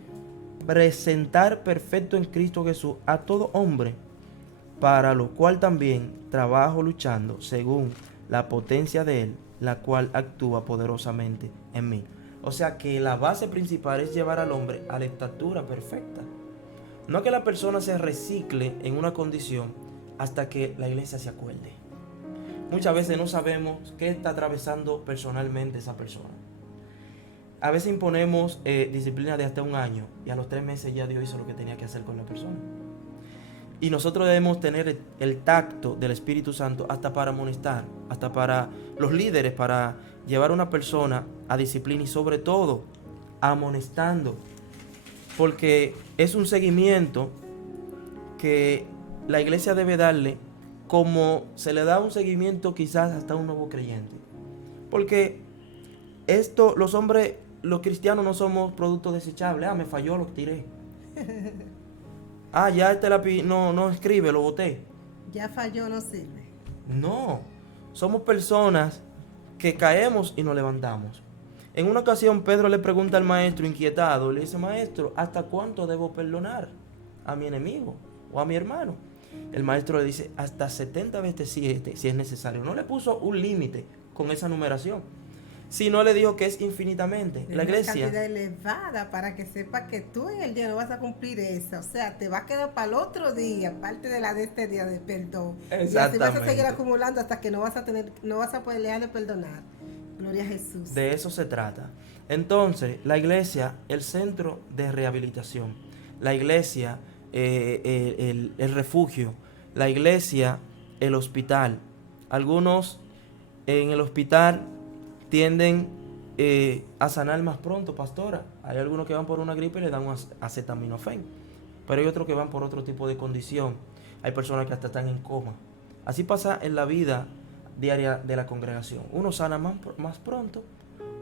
presentar perfecto en Cristo Jesús a todo hombre, para lo cual también trabajo luchando según la potencia de Él, la cual actúa poderosamente en mí. O sea que la base principal es llevar al hombre a la estatura perfecta. No que la persona se recicle en una condición hasta que la iglesia se acuerde. Muchas veces no sabemos qué está atravesando personalmente esa persona. A veces imponemos disciplina de hasta un año y a los 3 meses ya Dios hizo lo que tenía que hacer con la persona. Y nosotros debemos tener el tacto del Espíritu Santo hasta para amonestar, hasta para los líderes, para llevar a una persona a disciplina y sobre todo amonestando. Porque es un seguimiento que la iglesia debe darle como se le da un seguimiento quizás hasta a un nuevo creyente. Porque los hombres, los cristianos no somos productos desechables. Me falló, lo tiré. Ya no escribe, lo boté. Ya falló, no sirve. No, somos personas que caemos y nos levantamos. En una ocasión Pedro le pregunta al maestro inquietado, le dice: maestro, ¿hasta cuánto debo perdonar a mi enemigo o a mi hermano? El maestro le dice: hasta 70 veces 7 si es necesario. No le puso un límite con esa numeración, sino le dijo que es infinitamente. La iglesia, una cantidad elevada para que sepa que tú en el día no vas a cumplir eso. O sea, te va a quedar para el otro día, parte de la de este día de perdón. Y así vas a seguir acumulando hasta que no vas a poder dejar de perdonar. Gloria a Jesús. De eso se trata. Entonces, la iglesia, el centro de rehabilitación. La iglesia, el refugio. La iglesia, el hospital. Algunos en el hospital tienden a sanar más pronto, pastora. Hay algunos que van por una gripe y le dan un acetaminofén, pero hay otros que van por otro tipo de condición. Hay personas que hasta están en coma. Así pasa en la vida diaria de la congregación. Unos sanan más pronto,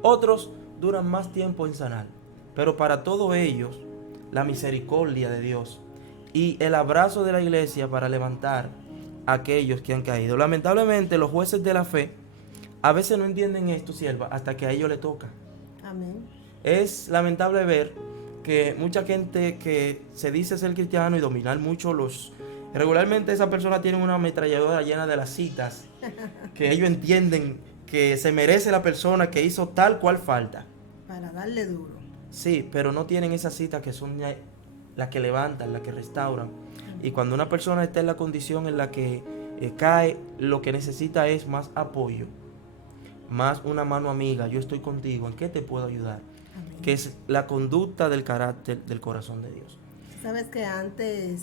otros duran más tiempo en sanar. Pero para todos ellos, la misericordia de Dios y el abrazo de la iglesia para levantar a aquellos que han caído. Lamentablemente, los jueces de la fe a veces no entienden esto, sierva, hasta que a ellos les toca. Amén. Es lamentable ver que mucha gente que se dice ser cristiano y dominar mucho regularmente esas personas tienen una ametralladora llena de las citas que ellos entienden que se merece la persona que hizo tal cual falta. Para darle duro. Sí, pero no tienen esas citas que son las que levantan, las que restauran. Y cuando una persona está en la condición en la que cae, lo que necesita es más apoyo, más una mano amiga. Yo estoy contigo, ¿en qué te puedo ayudar? Amén. Que es la conducta del carácter del corazón de Dios. Sabes que antes,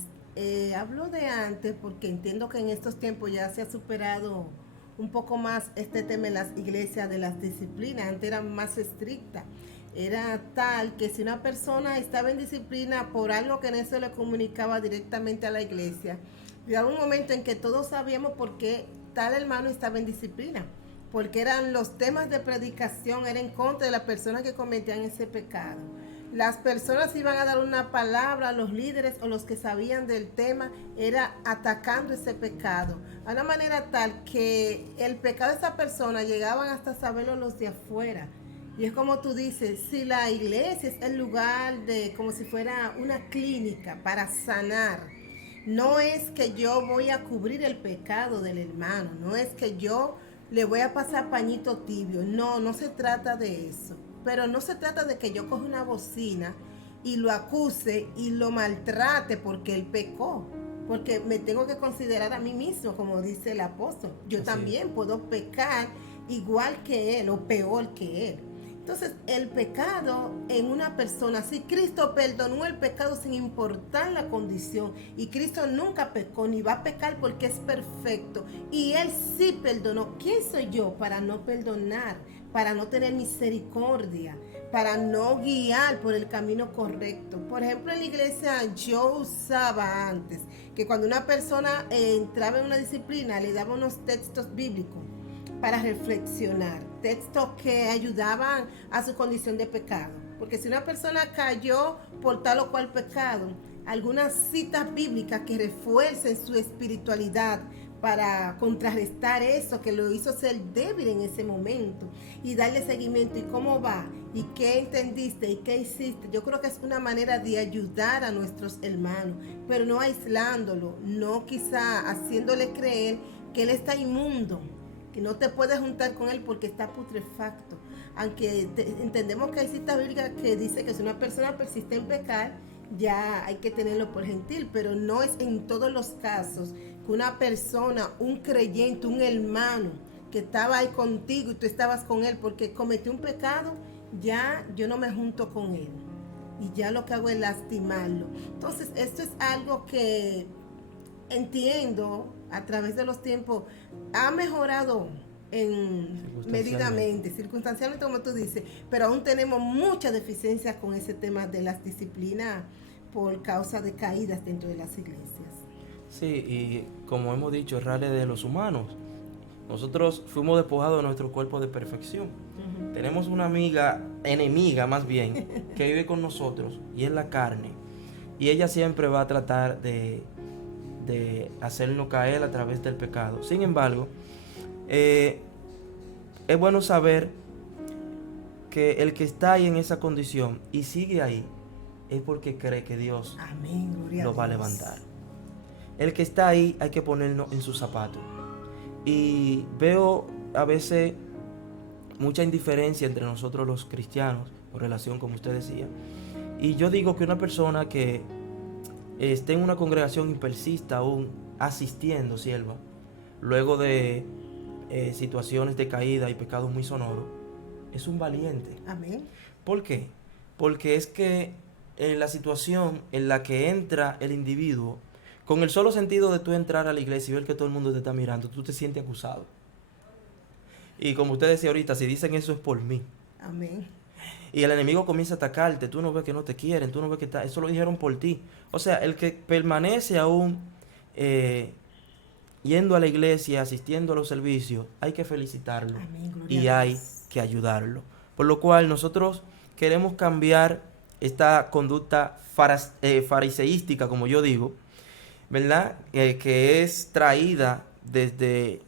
hablo de antes porque entiendo que en estos tiempos ya se ha superado un poco más este tema en las iglesias de las disciplinas. Antes era más estricta. Era tal que si una persona estaba en disciplina por algo que no se le comunicaba directamente a la iglesia, llegaba un momento en que todos sabíamos por qué tal hermano estaba en disciplina. Porque eran los temas de predicación, era en contra de las personas que cometían ese pecado. Las personas iban a dar una palabra a los líderes o los que sabían del tema, era atacando ese pecado. A una manera tal que el pecado de esa persona llegaban hasta saberlo los de afuera. Y es como tú dices, si la iglesia es el lugar de, como si fuera una clínica para sanar, no es que yo voy a cubrir el pecado del hermano, no es que yo le voy a pasar pañito tibio. No se trata de eso. Pero no se trata de que yo coja una bocina y lo acuse y lo maltrate porque él pecó. Porque me tengo que considerar a mí mismo, como dice el apóstol. Yo Así también puedo pecar igual que él o peor que él. Entonces, el pecado en una persona, si Cristo perdonó el pecado sin importar la condición, y Cristo nunca pecó ni va a pecar porque es perfecto, y Él sí perdonó, ¿quién soy yo para no perdonar, para no tener misericordia, para no guiar por el camino correcto? Por ejemplo, en la iglesia yo usaba antes que cuando una persona entraba en una disciplina, le daba unos textos bíblicos para reflexionar, textos que ayudaban a su condición de pecado. Porque si una persona cayó por tal o cual pecado, algunas citas bíblicas que refuercen su espiritualidad para contrarrestar eso que lo hizo ser débil en ese momento y darle seguimiento. ¿Y cómo va? ¿Y qué entendiste? ¿Y qué hiciste? Yo creo que es una manera de ayudar a nuestros hermanos, pero no aislándolo, no quizá haciéndole creer que él está inmundo, que no te puedes juntar con él porque está putrefacto. Aunque entendemos que hay cita bíblica que dice que si una persona persiste en pecar, ya hay que tenerlo por gentil, pero no es en todos los casos que una persona, un creyente, un hermano que estaba ahí contigo y tú estabas con él porque cometió un pecado, ya yo no me junto con él y ya lo que hago es lastimarlo. Entonces esto es algo que entiendo a través de los tiempos ha mejorado medidamente, circunstancialmente como tú dices, pero aún tenemos muchas deficiencias con ese tema de las disciplinas por causa de caídas dentro de las iglesias. Sí, y como hemos dicho, errores de los humanos. Nosotros fuimos despojados de nuestro cuerpo de perfección. Tenemos una enemiga más bien, que vive con nosotros y es la carne. Y ella siempre va a tratar de hacernos caer a través del pecado. Sin embargo, es bueno saber que el que está ahí en esa condición y sigue ahí es porque cree que Dios lo va a levantar. El que está ahí hay que ponernos en sus zapatos. Y veo a veces mucha indiferencia entre nosotros los cristianos en relación, como usted decía. Y yo digo que una persona que esté en una congregación y persista aún asistiendo, sierva, luego de situaciones de caída y pecados muy sonoros, es un valiente. Amén. ¿Por qué? Porque es que en la situación en la que entra el individuo, con el solo sentido de tú entrar a la iglesia y ver que todo el mundo te está mirando, tú te sientes acusado. Y como usted decía ahorita, si dicen eso es por mí. Amén. Y el enemigo comienza a atacarte, tú no ves que no te quieren, tú no ves que eso lo dijeron por ti. O sea, el que permanece aún yendo a la iglesia, asistiendo a los servicios, hay que felicitarlo. Amén, y hay que ayudarlo. Por lo cual nosotros queremos cambiar esta conducta fariseística, como yo digo, ¿verdad? Que es traída desde,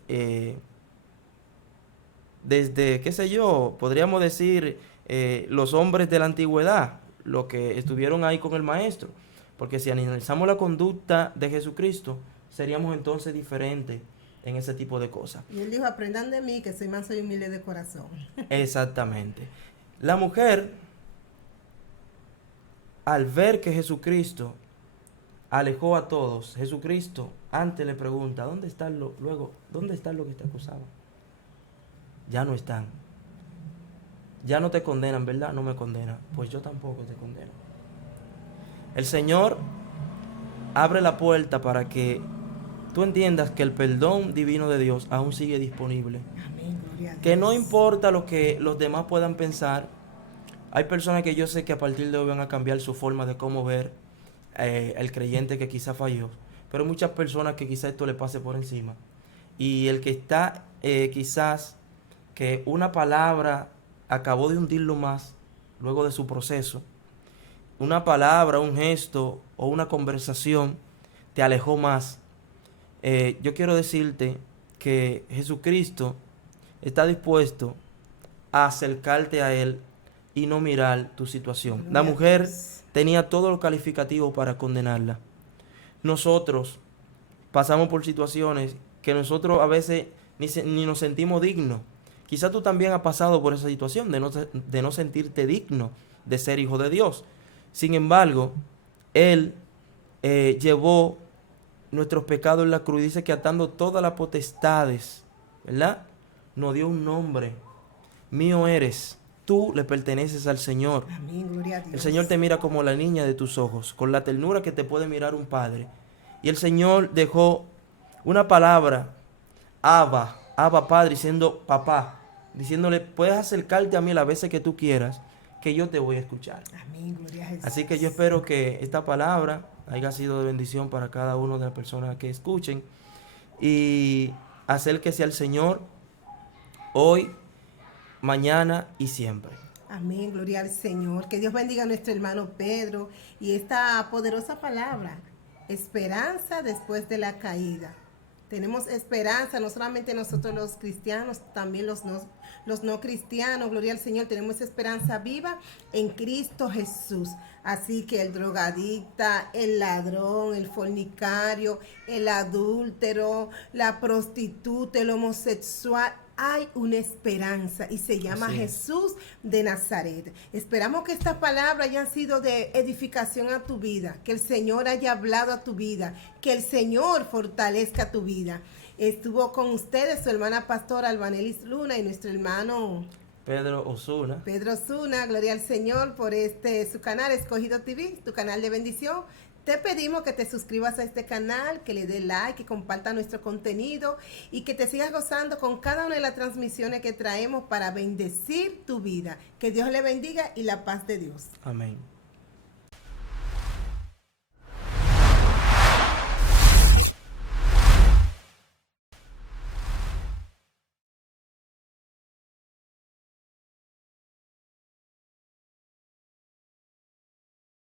qué sé yo, podríamos decir, los hombres de la antigüedad, los que estuvieron ahí con el maestro. Porque si analizamos la conducta de Jesucristo, seríamos entonces diferentes en ese tipo de cosas. Y él dijo, aprendan de mí que soy manso y humilde de corazón. Exactamente. La mujer, al ver que Jesucristo alejó a todos, Jesucristo antes le pregunta, ¿dónde están los que te acusaban? Ya no están. Ya no te condenan, ¿verdad? No me condenan. Pues yo tampoco te condeno. El Señor abre la puerta para que tú entiendas que el perdón divino de Dios aún sigue disponible. Amén, gloria a Dios. Que no importa lo que los demás puedan pensar. Hay personas que yo sé que a partir de hoy van a cambiar su forma de cómo ver el creyente que quizá falló. Pero hay muchas personas que quizá esto le pase por encima. Y el que está quizás que una palabra acabó de hundirlo más luego de su proceso. Una palabra, un gesto o una conversación te alejó más. Yo quiero decirte que Jesucristo está dispuesto a acercarte a Él y no mirar tu situación. La mujer tenía todos los calificativos para condenarla. Nosotros pasamos por situaciones que nosotros a veces ni nos sentimos dignos. Quizás tú también has pasado por esa situación de no sentirte digno de ser hijo de Dios. Sin embargo, Él llevó nuestros pecados en la cruz. Dice que atando todas las potestades, ¿verdad? Nos dio un nombre. Mío eres. Tú le perteneces al Señor. Amén, gloria a Dios. El Señor te mira como la niña de tus ojos, con la ternura que te puede mirar un padre. Y el Señor dejó una palabra, Abba, Padre, diciendo papá, diciéndole, puedes acercarte a mí las veces que tú quieras, que yo te voy a escuchar. Amén, gloria a Jesús. Así que yo espero que esta palabra haya sido de bendición para cada una de las personas que escuchen y acérquese al Señor hoy, mañana y siempre. Amén, gloria al Señor. Que Dios bendiga a nuestro hermano Pedro y esta poderosa palabra, esperanza después de la caída. Tenemos esperanza, no solamente nosotros los cristianos, también los no cristianos, gloria al Señor, tenemos esperanza viva en Cristo Jesús. Así que el drogadicta, el ladrón, el fornicario, el adúltero, la prostituta, el homosexual, hay una esperanza y se llama Jesús de Nazaret. Esperamos que estas palabras hayan sido de edificación a tu vida, que el Señor haya hablado a tu vida, que el Señor fortalezca tu vida. Estuvo con ustedes su hermana pastora Albanelis Luna y nuestro hermano Pedro Osuna. Pedro Osuna, gloria al Señor por su canal Escogido TV, tu canal de bendición. Te pedimos que te suscribas a este canal, que le dé like, que comparta nuestro contenido y que te sigas gozando con cada una de las transmisiones que traemos para bendecir tu vida. Que Dios le bendiga y la paz de Dios. Amén.